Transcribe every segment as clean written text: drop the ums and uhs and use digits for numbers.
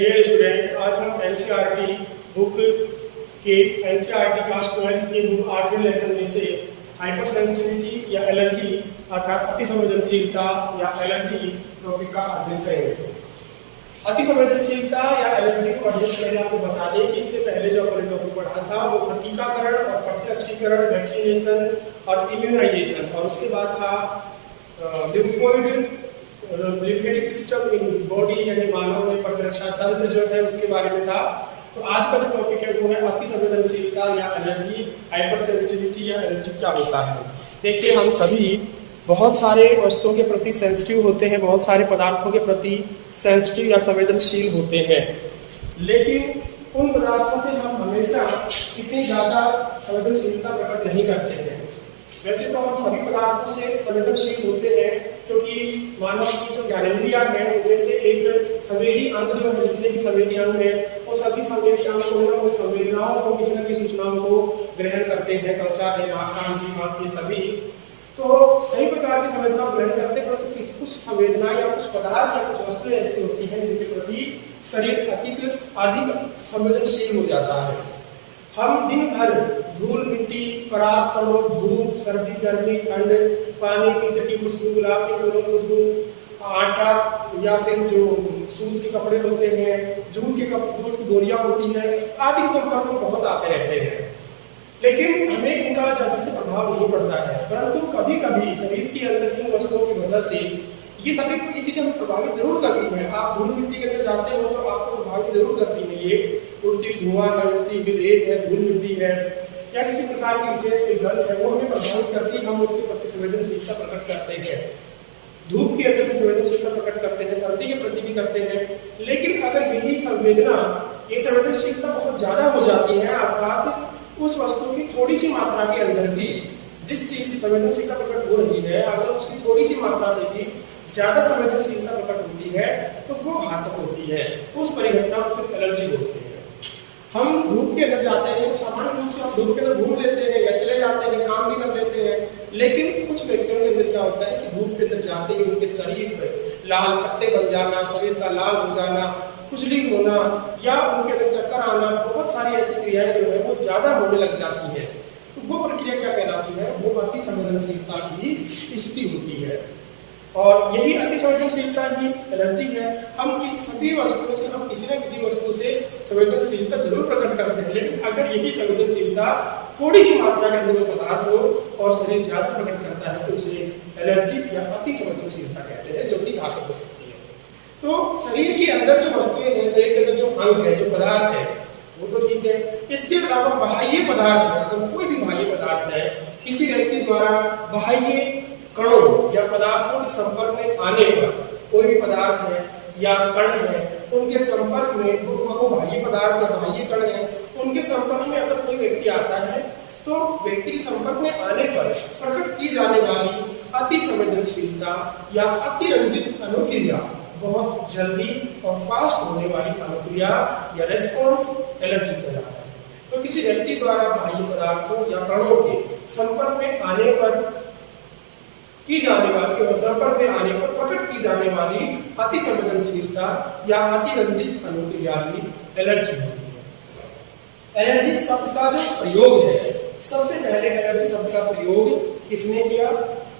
Dear student, आज हम NCERT book के एनसीईआरटी क्लास 12 के बुक 8वें लेसन में से हाइपर सेंसिटिविटी या एलर्जी अर्थात अति संवेदनशीलता या एलर्जी टॉपिक का अध्ययन करेंगे। अति संवेदनशीलता या एलर्जी को अध्ययन पहले आपको बता दें कि इससे पहले जो अपने टॉपिक पढ़ा था वो था टीकाकरण और प्रतिरक्षीकरण, वैक्सीनेशन और इम्यूनाइजेशन, और उसके बाद था लिम्फेटिक सिस्टम इन बॉडी यानी मानव में प्रतिरक्षा तंत्र जो है उसके बारे में था। तो आज का जो टॉपिक है वो है अति संवेदनशीलता या एलर्जी, हाइपर सेंसिटिविटी या एलर्जी क्या होता है। देखिए, हम सभी बहुत सारे वस्तुओं के प्रति सेंसिटिव होते हैं, बहुत सारे पदार्थों के प्रति सेंसिटिव या संवेदनशील होते हैं, लेकिन उन पदार्थों से हम हमेशा इतनी ज़्यादा संवेदनशीलता प्रकट नहीं करते हैं। वैसे तो हम सभी पदार्थों से संवेदनशील होते हैं क्योंकि मानव की जो ज्ञानेंद्रियां हैं उनमें से एक संवेदी अंग जो है, जितने भी संवेदी अंग हैं वो सभी संवेदी अंग को संवेदनाओं को किसी न किसी सूचनाओं को ग्रहण करते हैं। त्वचा है, नाक, कान, जीभ, आँख, ये सभी तो सही प्रकार की संवेदना ग्रहण करते हैं, परंतु कुछ संवेदना या कुछ पदार्थ या कुछ वस्तुएं ऐसी होती हैं जिनके प्रति शरीर अधिक संवेदनशील हो जाता है। हम दिन भर धूल, मिट्टी, पराग, कणों, धूप, सर्दी, गर्मी, ठंड, पानी, इत्र की खुशबू, गुलाब के फूलों की खुशबू, आटा या फिर जो सूत के कपड़े होते हैं, जूट की बोरियां होती हैं आदि के संपर्क में बहुत आते रहते हैं, लेकिन हमें इनका जल्दी से प्रभाव नहीं पड़ता है। परंतु कभी कभी शरीर के अंदर इन वस्तुओं की वजह से ये चीज़ें हमें प्रभावित जरूर करती हैं। आप धूल मिट्टी के अंदर जाते हो तो आपको प्रभावित जरूर करती है। ये उड़ती धुआं है, उड़ती हुई रेत है, धूल मिट्टी है या किसी प्रकार की विशेष कोई गंध है, वो हमें प्रभावित करती है। हम उसके प्रति संवेदनशीलता प्रकट करते हैं, धूप के अंदर भी संवेदनशीलता प्रकट करते हैं, सर्दी के प्रति भी करते हैं। लेकिन अगर यही संवेदनशीलता बहुत ज्यादा हो जाती है, अर्थात उस वस्तु की थोड़ी सी मात्रा के अंदर भी जिस चीज से संवेदनशीलता प्रकट हो रही है, अगर उसकी थोड़ी सी मात्रा से भी ज्यादा संवेदनशीलता प्रकट होती है तो वो घातक होती है। उस परिघटना को फिर एलर्जी बोलते हैं। हम धूप के अंदर जाते हैं तो सामान्य रूप से हम धूप के अंदर घूम लेते हैं या चले जाते हैं, काम भी कर लेते हैं, लेकिन कुछ व्यक्तियों के अंदर क्या होता है कि धूप के अंदर जाते ही उनके शरीर पर लाल चट्टे बन जाना, शरीर का लाल हो जाना, खुजली होना या उनके अंदर चक्कर आना, बहुत सारी ऐसी क्रियाएं जो है वो ज्यादा होने लग जाती है। तो वो प्रक्रिया क्या कहलाती है? वो अति संवेदनशीलता की स्थिति होती है, और यही अति संवेदनशीलता ही एलर्जी है। हम इन सभी वस्तुओं से, हम किसी न किसी वस्तु से संवेदनशीलता जरूर प्रकट करते हैं, लेकिन अगर यही संवेदनशीलता थोड़ी सी मात्रा के अंदर में पदार्थ हो और शरीर ज्यादा प्रकट करता है तो उसे एलर्जी या अति संवेदनशीलता कहते हैं, जो कि घातक हो सकती है। तो शरीर के अंदर जो वस्तुएं हैं, शरीर के अंदर जो अंग है, जो पदार्थ है, वो तो ठीक है। इसके अलावा बाह्य पदार्थ है, अगर कोई भी बाह्य पदार्थ है, किसी व्यक्ति द्वारा बाह्य कणों या पदार्थों के संपर्क में आने पर, कोई भी पदार्थ है या कण है उनके संपर्क में, वो बाह्य पदार्थ या बाह्य कण है, उनके संपर्क में अगर कोई व्यक्ति आता है तो व्यक्ति के संपर्क में आने पर प्रकट की जाने वाली अति संवेदनशीलता या अतिरंजित अनुक्रिया, बहुत जल्दी और फास्ट होने वाली अनुक्रिया या रेस्पॉन्स एलर्जी कहलाता है। तो किसी व्यक्ति द्वारा बाह्य पदार्थों या कणों के संपर्क में आने पर प्रकट की जाने वाली अति संवेदनशीलता या अतिरंजित अनुक्रिया ही एलर्जी होती है। एलर्जी शब्द का जो प्रयोग है, सबसे पहले एलर्जी शब्द का प्रयोग किसने किया?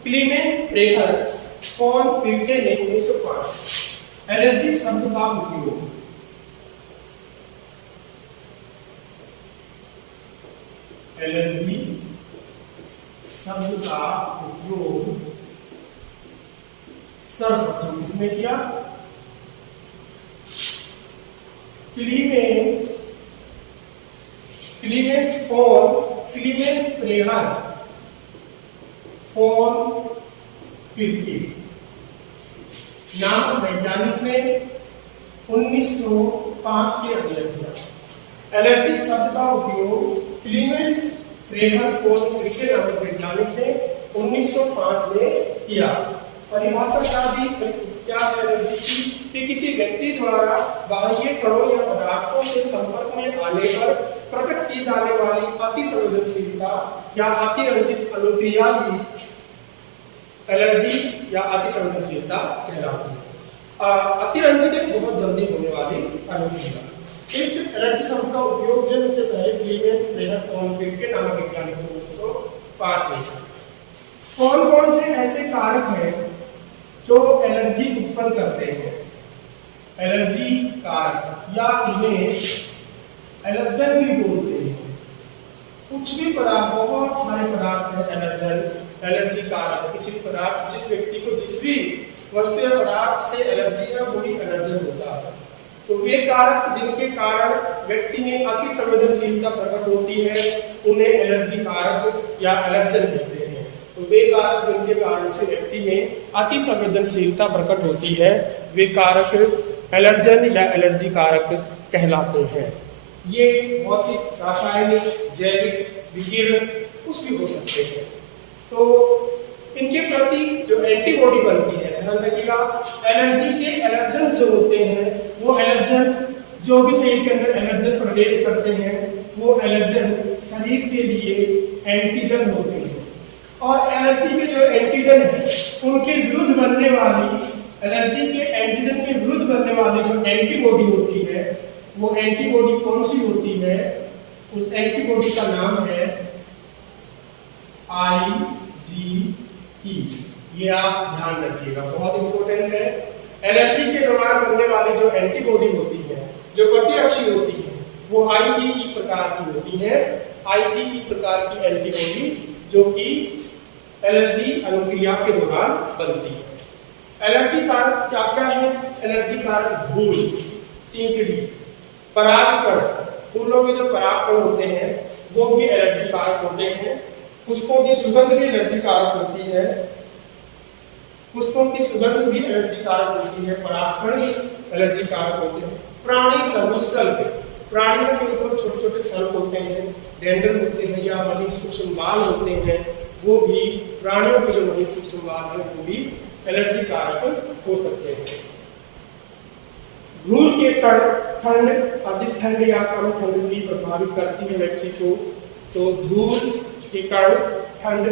क्लीमेंस प्रेहर फॉन पिर्के ने 1905। एलर्जी शब्द का उपयोग, एलर्जी शब्द का उपयोग सर्वप्रथम किसने किया? क्लीमेंस प्रेहर फॉन पिर्के नाम वैज्ञानिक ने 1905 के अंदर किया। एलर्जी शब्द का उपयोग क्लीमेंस प्रेहर फॉन पिर्के नामक वैज्ञानिक ने 1905 में किया। परिभाषा क्या है एलर्जी की? कि किसी व्यक्ति द्वारा बाह्य कणों या पदार्थों के संपर्क में आने पर प्रकट की जाने वाली अति संवेदनशीलता या अतिरंजित अनुक्रिया ही एलर्जी या अति संवेदनशीलता कहलाती है। अतिरंजित एक बहुत जल्दी होने वाली अनुक्रिया। इस एलर्जी शब्द का उपयोग जो सबसे पहले क्लीमेंस लेनर फॉर्नफील्ड के नामक वैज्ञानिक ने 1905 में किया। कौन कौन से ऐसे कारक हैं जो एलर्जी उत्पन्न करते हैं? एलर्जी कारक या उन्हें एलर्जन भी बोलते हैं। कुछ भी पदार्थ, बहुत सारे पदार्थ हैं एलर्जन, एलर्जी कारक। किसी भी पदार्थ, जिस व्यक्ति को जिस भी वस्तु या पदार्थ से एलर्जी है वही एलर्जन होता है। तो वे कारक जिनके कारण व्यक्ति में अति संवेदनशीलता प्रकट होती है उन्हें एलर्जी कारक या एलर्जन कहते हैं। तो वे कारक जिनके कारण से व्यक्ति में अति संवेदनशीलता प्रकट होती है वे कारक एलर्जन या एलर्जी कारक कहलाते हैं। ये भौतिक, रासायनिक, जैविक, विकिरण कुछ भी हो सकते हैं। तो इनके प्रति जो एंटीबॉडी बनती है, ध्यान रखिएगा, एलर्जी के एलर्जेंस जो होते हैं वो एलर्जेंस जो भी शरीर के अंदर एलर्जन प्रवेश करते हैं वो एलर्जन शरीर के लिए एंटीजन होते हैं। और एलर्जी के जो एंटीजन है उनके विरुद्ध बनने वाली, एलर्जी के एंटीजन के विरुद्ध बनने वाली जो एंटीबॉडी होती है वो एंटीबॉडी कौन सी होती है? उस एंटीबॉडी का नाम है IgE। ये आप ध्यान रखिएगा, बहुत इंपॉर्टेंट है। एलर्जी के दौरान बनने वाली जो एंटीबॉडी होती है, जो प्रतिरक्षी होती है, वो IgE प्रकार की होती है। IgE प्रकार की एंटीबॉडी जो कि एलर्जी अनुक्रिया के दौरान बनती है। एलर्जी कारक क्या क्या है? एलर्जी कारक धूल, चींचड़ी, परागकण, फूलों के जो परागकण होते हैं वो भी एलर्जी कारक होते हैं। पुष्पों की सुगंध भी एलर्जी कारक होती है। पुष्पों की सुगंध भी एलर्जी कारक होती है। परागकण एलर्जी कारक होते हैं। प्राणी लघुशल्क, प्राणियों के ऊपर छोटे छोटे शल्क होते हैं, डेंड्रन होते हैं या वही सूक्ष्म बाल होते हैं, वो भी प्राणियों के जो वही सूक्ष्म बाल हैं वो भी एलर्जी कारक हो सकते हैं। धूल के कण ठंड, अधिक ठंड या कम ठंड भी प्रभावित करती है व्यक्ति को। तो धूल के कण, ठंड,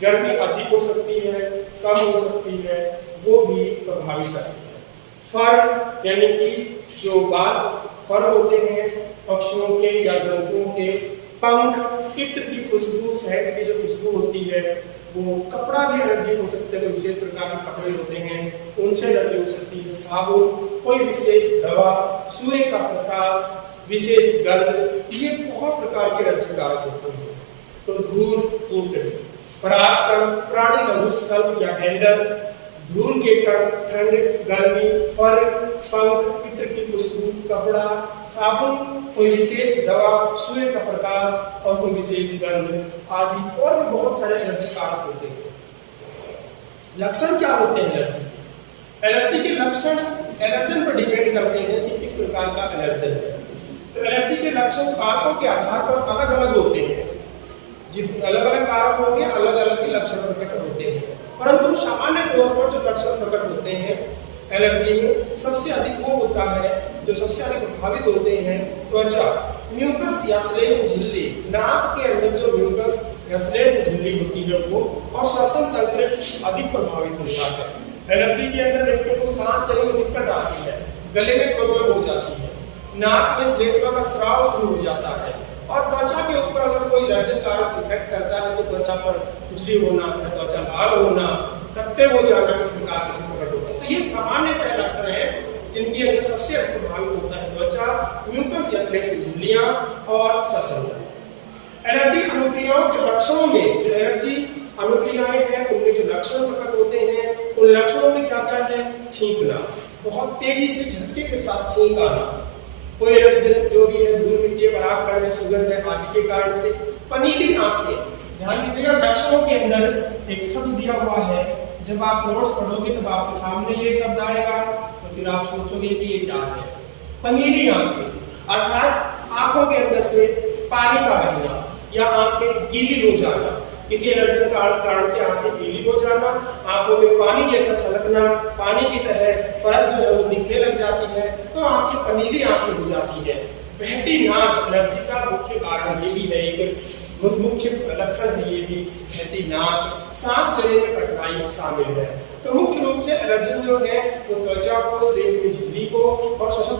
गर्मी अधिक हो सकती है, कम हो सकती है, वो भी प्रभावित करती है। फर यानी कि जो बाल, फर होते हैं पक्षियों के या जंतुओं के, पंख, इत्र की खुशबू, शहद की जो खुशबू होती है वो, कपड़ा भी एलर्जी हो सकते हैं, तो विशेष प्रकार के कपड़े होते हैं उनसे एलर्जी हो सकती है। साबुन, कोई विशेष दवा, सूर्य का प्रकाश, विशेष गंध, ये बहुत प्रकार के एलर्जी कारक होते हैं। तो धूल, चींचड़ी, परागकण, प्राणी लघुशल्क या डेंड्रन, धूल के कण, ठंड, गर्मी, फर, पंख, इत्र की खुशबू, कपड़ा, साबुन, कोई विशेष दवा, सूर्य का प्रकाश और कोई विशेष गंध आदि और भी बहुत सारे एलर्जी कारक होते हैं। लक्षण क्या होते हैं एलर्जी के? एलर्जी के लक्षण एलर्जन पर डिपेंड करते हैं कि किस प्रकार का एलर्जन है। तो एलर्जी के लक्षण कारकों के आधार पर अलग अलग होते हैं। जितने अलग अलग कारक होंगे अलग अलग के लक्षण प्रकट होते हैं, परंतु सामान्य तौर पर जो लक्षण प्रकट होते हैं एलर्जी में सबसे अधिक वो होता है, जो सबसे अधिक प्रभावित होते हैं त्वचा, म्यूकस या श्लेष्म झिल्ली, नाक के अंदर जो म्यूकस या श्लेष्म झिल्ली होती है वो, और श्वसन तंत्र अधिक प्रभावित होता है। एलर्जी के अंदर व्यक्ति को सांस लेने में दिक्कत आती है, गले में प्रॉब्लम हो जाती है, नाक में श्लेष्मा का स्राव शुरू हो जाता है, और त्वचा के ऊपर अगर कोई एलर्जन कारक इफेक्ट करता है तो त्वचा पर खुजली होना, त्वचा लाल होना, चकते हो जाना, इस प्रकार के प्रकट होता है। तो ये सामान्य लक्षण है जिनके अंदर सबसे अधिक प्रभावित होता है त्वचा, म्यूकस या श्लेष्म झिल्लियां और श्वसन। एलर्जी अनुक्रियाओं के लक्षणों में, जो एलर्जी अनुक्रियाएं हैं उनके जो लक्षण प्रकट होते हैं उन लक्षणों में क्या क्या है? छींकना, बहुत तेजी से झटके के साथ छींक आना, कोई एलर्जन जो भी है, धूल मिट्टी, परागकण है, सुगंध है आदि के कारण से, पनीली आंखें। ध्यान दीजिएगा लक्षणों के अंदर एक शब्द दिया हुआ है, जब आप नोट्स पढ़ोगे तब आपके सामने ये शब्द आएगा तो फिर आप सोचोगे कि ये क्या है। पनीली आंखें अर्थात आंखों के अंदर से पानी का बहना या आंखें गीली हो जाना, किसी एलर्जन कारण से आंखें गीली हो जाना, आंखों में पानी जैसा छलकना, पानी की तरह परत जो है वो दिखने लग जाती है, तो आंखें पनीली आंखें हो जाती है। बहती नाक एलर्जी का मुख्य कारण ये भी है, एक मुख्य लक्षण है ये भी, बहती नाक, सांस लेने में कठिनाई शामिल है। तो मुख्य रूप से एलर्जन जो है वो त्वचा को, श्लेष्म झिल्ली को और श्वसन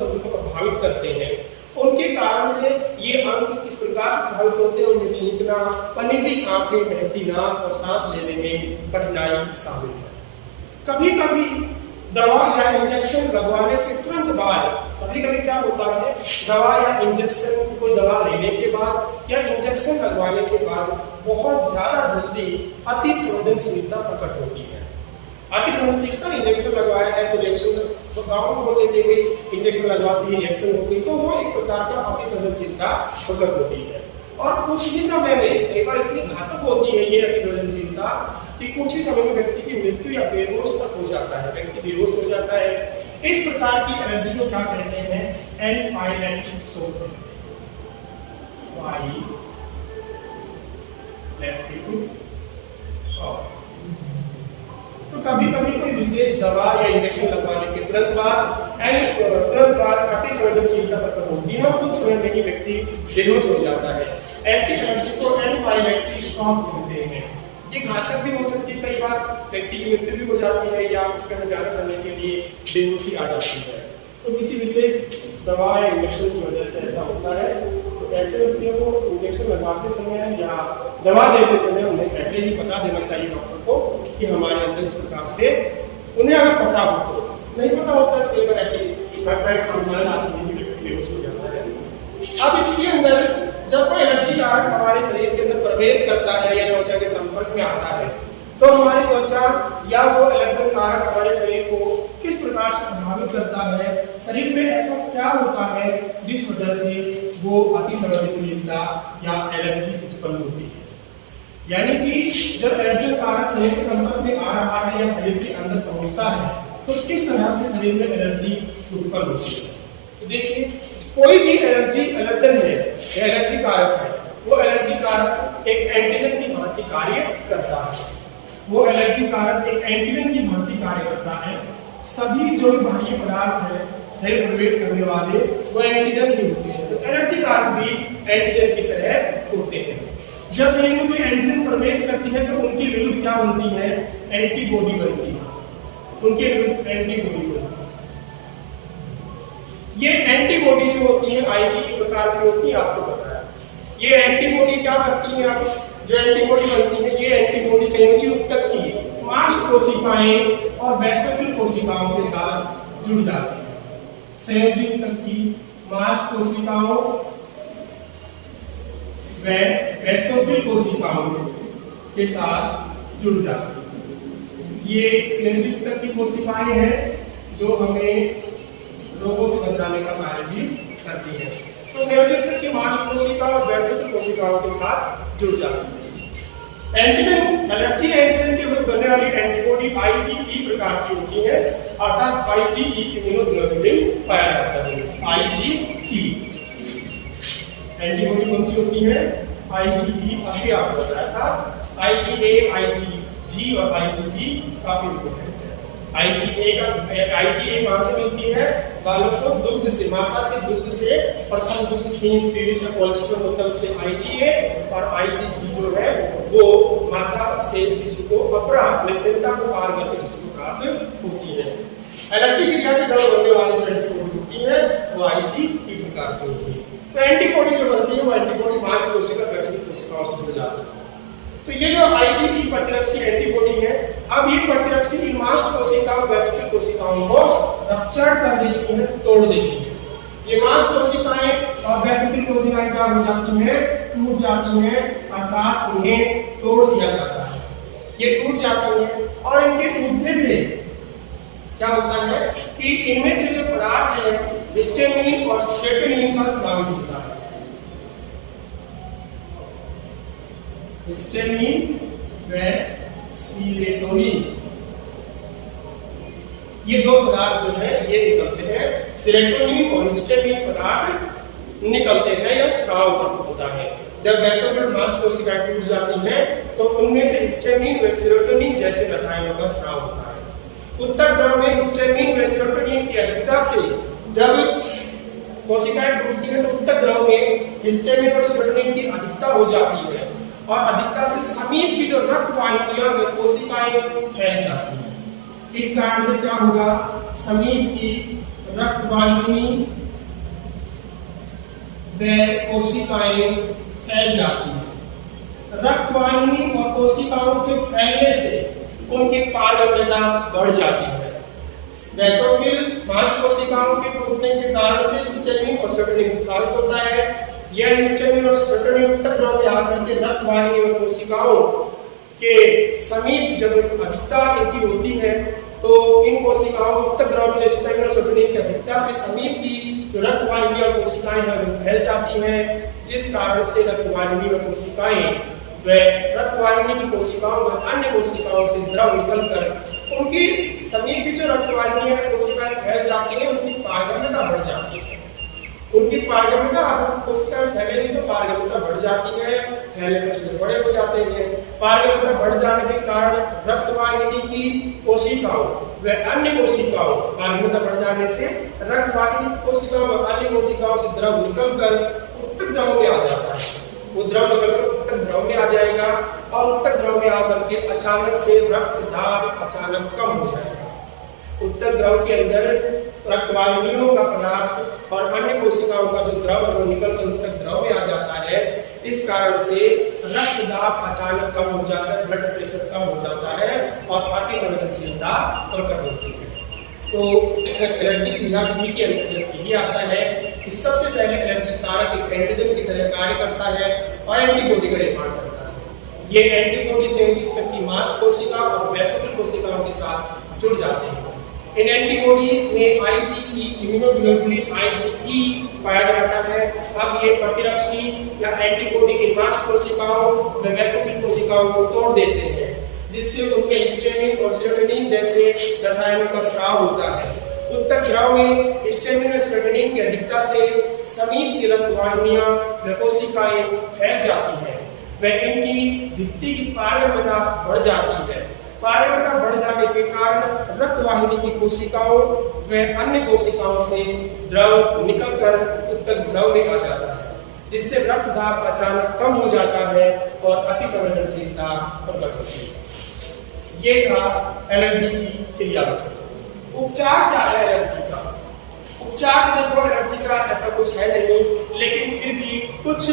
प्रभावित करते हैं, उनके कारण से ये अंग किस प्रकार से प्रभावित होते हैं, उनमें छींकना, पनीली आंखें, बहती नाक और सांस लेने में कठिनाई शामिल है। कभी कभी दवा या इंजेक्शन लगवाने के तुरंत बाद, कभी कभी क्या होता है, दवा या इंजेक्शन, कोई दवा लेने के बाद या इंजेक्शन लगवाने के बाद बहुत ज्यादा जल्दी अति संवेदनशीलता प्रकट होती है। अति संवेदनशीलता, इंजेक्शन लगवाया है तो रिएक्शन, तो गाँव में बोल देते हैं इंजेक्शन लगवाते ही रिएक्शन हो गई, तो वो एक प्रकार का अति संवेदनशीलता प्रकट होती है। और कुछ ही समय में कई बार इतनी घातक होती है ये अति संवेदनशीलता कि कुछ ही समय में व्यक्ति की मृत्यु या बेहोश तक हो जाता है, व्यक्ति बेहोश हो जाता है। इस प्रकार की एलर्जी को क्या कहते हैं, एनाफाइलैक्टिक शॉक, शॉक। तो कभी कभी कोई विशेष दवा या इंजेक्शन लगवाने के तुरंत बाद अति संवेदनशीलता प्रकट होती है और कुछ समय में ही व्यक्ति बेहोश हो जाता है। ऐसी एलर्जी को एनाफाइलैक्टिक शॉक कहते हैं। ये घातक भी हो सकती है, कई बार व्यक्ति की मृत्यु भी हो जाती है या कुछ ज्यादा समय के लिए बेहोशी आ जाती है। तो किसी विशेष दवा या इंजेक्शन की वजह से ऐसा होता है। तो ऐसे व्यक्तियों को इंजेक्शन लगवाते समय या दवा देते समय उन्हें पहले ही बता देना चाहिए डॉक्टर को कि हमारे अंदर इस प्रकार से, उन्हें अगर पता हो तो, नहीं पता होता है तो एक बार ऐसी घटनाएं सामने आती है कि व्यक्ति बेहोश हो जाता है। अब इसके अंदर जब कोई एलर्जी कारक हमारे शरीर के अंदर प्रवेश करता है या त्वचा के संपर्क में आता है, तो हमारी त्वचा या वो एलर्जन कारक हमारे शरीर को किस प्रकार से प्रभावित करता है, शरीर में ऐसा क्या होता है जिस वजह से वो अति संवेदनशीलता या एलर्जी उत्पन्न होती है। यानी कि जब एलर्जन कारक शरीर के संपर्क में आ रहा है या शरीर के अंदर पहुंचता है तो किस तरह से शरीर में एलर्जी उत्पन्न होती है। तो देखिए, कोई भी एलर्जी एलर्जन है या एलर्जी कारक है, वो एलर्जी कारक एक एंटीजन की भांति कार्य करता है। वो एलर्जी कारक एक एंटीजन की भांति कार्य करता है। सभी जो बाह्य पदार्थ है शरीर प्रवेश करने वाले वो एंटीजन ही होते हैं। तो एलर्जी कारक भी एंटीजन की तरह होते हैं। जब शरीर में कोई एंटीजन प्रवेश करती है तो उनके विरुद्ध क्या बनती है, एंटीबॉडी बनती है। उनके विरुद्ध एंटीबॉडी बनती है। ये एंटीबॉडी जो होती है आईजी प्रकार की होती है, आपको पता है। ये एंटीबॉडी क्या करती है, अब जो एंटीबॉडी बनती है, ये एंटीबॉडी संयोजी ऊतक की मांस कोशिकाएं और बेसोफिल कोशिकाओं के साथ जुड़ जाती है। संयोजी ऊतक की मांस कोशिकाओं व बेसोफिल कोशिकाओं के साथ जुड़ जाती है। ये संयोजी ऊतक की कोशिकाएं हैं जो हमें रोगों से बचाने का कार्य भी करती है। तो संयोजी ऊतक की मांस कोशिका और बेसोफिल कोशिकाओं के साथ जुड़ जाती है। एंटीजन, एलर्जी एंटीजन के विरुद्ध बनने वाली एंटीबॉडी आईजीई प्रकार की होती है, अर्थात आईजीई इम्यूनोग्लोबुलिन पाया जाता है। आईजीई एंटीबॉडी कौन सी होती है, आईजीई। अभी आपको बताया था आईजीए, आईजीजी और आईजीई काफी इंपॉर्टेंट है। आईजीए कहां से मिलती है, बालक को दुग्ध से, माता के दुग्ध से प्रथम दुग्ध खींच पीड़ित या कोलेस्ट्रॉल होता है उससे आईजीए, और आईजीजी जो है वो माता से शिशु को अपरा प्लेसेंटा को पार करके शिशु को प्राप्त होती है। एलर्जी क्रिया के दौरान बनने वाली जो एंटीबॉडी होती है वो आईजीई प्रकार की होती है। तो एंटीबॉडी जो बनती है वो एंटीबॉडी मांस कोशिका बेसोफिल कोशिकाओं से जुड़ जाती है। तो ये जो आईजीई प्रतिरक्षी एंटीबॉडी है, अब ये प्रतिरक्षी इन मांस कोशिकाओं बेसोफिल कोशिकाओं को रप्चर कर देती है, तोड़ देती है। ये मांस कोशिकाएं और बेसोफिल कोशिकाएं क्या हो जाती हैं, टूट जाती हैं, अर्थात उन्हें तोड़ दिया जाता है। ये टूट जाती हैं और इनके टूटने से क्या होता है कि इनमें से जो पदार्थ है हिस्टामिन और सेरोटोनिन का स्राव होता है। हिस्टामिन व सेरोटोनिन, ये दो पदार्थ जो है ये निकलते हैं। सेरोटोनिन और हिस्टामिन पदार्थ निकलते हैं या स्राव होता है। जब बेसोफिल मांस कोशिकाएं टूट जाती हैं तो उनमें से हिस्टामिन व सेरोटोनिन जैसे रसायनों का स्राव होता है। उत्तर द्रव में हिस्टामिन व सेरोटोनिन की अधिकता से जब कोशिकाएं टूटती हैं तो उत्तर द्रव में हिस्टामिन और सेरोटोनिन की अधिकता हो जाती है और अधिकता से समीप की जो रक्त वाहिनियां व कोशिकाएं फैल जाती हैं। इस कारण से क्या होगा, समीप की रक्त वाहिनी व कोशिकाएं फैल जाती हैं। रक्त वाहिनी और कोशिकाओं के फैलने से उनकी पारगम्यता बढ़ जाती है। बेसोफिल मांस कोशिकाओं के टूटने के कारण से हिस्टामिन और सर्टोनिन स्रावित होता है। यह हिस्टामिन और सर्टोनिन ऊतक द्रव में आकर के रक्त वाहिनी और कोशिकाओं के समीप जब अधिकता इनकी होती है तो इन कोशिकाओं ऊतक द्रव में हिस्टामिन और सर्टोनिन की अधिकता से समीप की जो रक्त वाहिनी और कोशिकाएं हैं वो फैल जाती हैं, जिस कारण से रक्त वाहिनी और कोशिकाएं व रक्त वाहिनी की कोशिकाओं व अन्य कोशिकाओं से द्रव निकलकर उनकी समीप की जो रक्त वाहिनी है कोशिकाएं फैल जाती हैं, उनकी पारगम्यता बढ़ जाती है। उनकी पारगम्यता अर्थात कोशिकाएं फैलेंगी तो पारगम्यता बढ़ जाती है, फैलने में छिद्र बड़े हो जाते हैं। पारगम्यता बढ़ जाने के कारण रक्त वाहिनी की कोशिकाओं व अन्य कोशिकाओं पारगम्यता बढ़ जाने से रक्त वाहिनी की कोशिकाओं व अन्य कोशिकाओं से द्रव निकलकर ऊतक द्रव में आ जाता है। वो द्रव निकलकर ऊतक द्रव में आ जाएगा और ऊतक द्रव में आकर के अचानक से रक्त दाब अचानक कम हो जाएगा। ऊतक द्रव के अंदर रक्त वाहिनियों का पदार्थ और अन्य कोशिकाओं का जो द्रव है वो निकलकर ऊतक द्रव में आ जाता है। इस कारण से रक्त दाब अचानक कम हो जाता है, ब्लड प्रेशर कम हो जाता है और अति संवेदनशीलता प्रकट होती है। तो एलर्जी क्रियाविधि के अंतर्गत यही आता है कि सबसे पहले एलर्जी कारक एक एंटीजन की तरह कार्य करता है और एंटीबॉडी का निर्माण करता है। ये एंटीबॉडी संयुक्त की मांस कोशिका और बेसोफिल कोशिकाओं के साथ जुड़ जाते हैं। इन एंटीबॉडीज में IgE इम्यूनोग्लोबुलिन IgE पाया जाता है। अब ये प्रतिरक्षी या एंटीबॉडी इन मांस कोशिकाओं व बेसोफिल कोशिकाओं को तोड़ देते हैं, जिससे उनके हिस्टामिन और सेरोटोनिन जैसे रसायनों का स्राव होता है। ऊतक द्रव में हिस्टामिन और सेरोटोनिन की अधिकता से समीप की रक्त वाहिनियां व कोशिकाएं फैल जाती हैं व इनकी भित्ति की पारगम्यता बढ़ जाती है। पारगम्यता बढ़ जाने के कारण रक्त वाहिनी की कोशिकाओं व अन्य कोशिकाओं से द्रव निकलकर ऊतक द्रव में आ जाता है, जिससे रक्त दाब अचानक कम हो जाता है और अति संवेदनशीलता प्रकट होती है। ये था एलर्जी की क्रियाविधि। उपचार क्या है एलर्जी का? उपचार देखो एलर्जी का ऐसा कुछ है नहीं, लेकिन फिर भी कुछ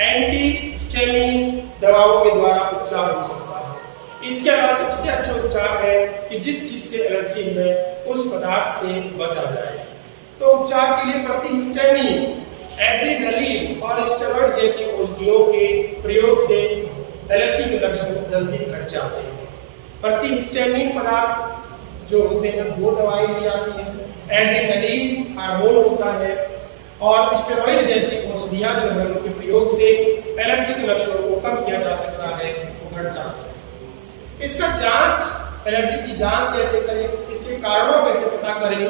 एंटी हिस्टामिन दवाओं के द्वारा उपचार हो सकता है। इसके अलावा सबसे अच्छा उपचार है कि जिस चीज से एलर्जी है उस पदार्थ से बचा जाए। तो उपचार के लिए प्रतिहिस्टामिन, एड्रेनालिन और स्टेरॉइड जैसी औषधियों के प्रयोग से एलर्जी के लक्षण जल्दी घट जाते हैं। प्रतिहिस्टामिन पदार्थ जो होते हैं वो दवाई दी जाती है, एड्रेनालिन हार्मोन होता है और स्टेरॉइड जैसी औषधियां जो है उनके प्रयोग से एलर्जी के लक्षणों को कम किया जा सकता है, वो घट जाते हैं। इसका जांच, एलर्जी की जांच कैसे करें, इसके कारणों कैसे पता करें,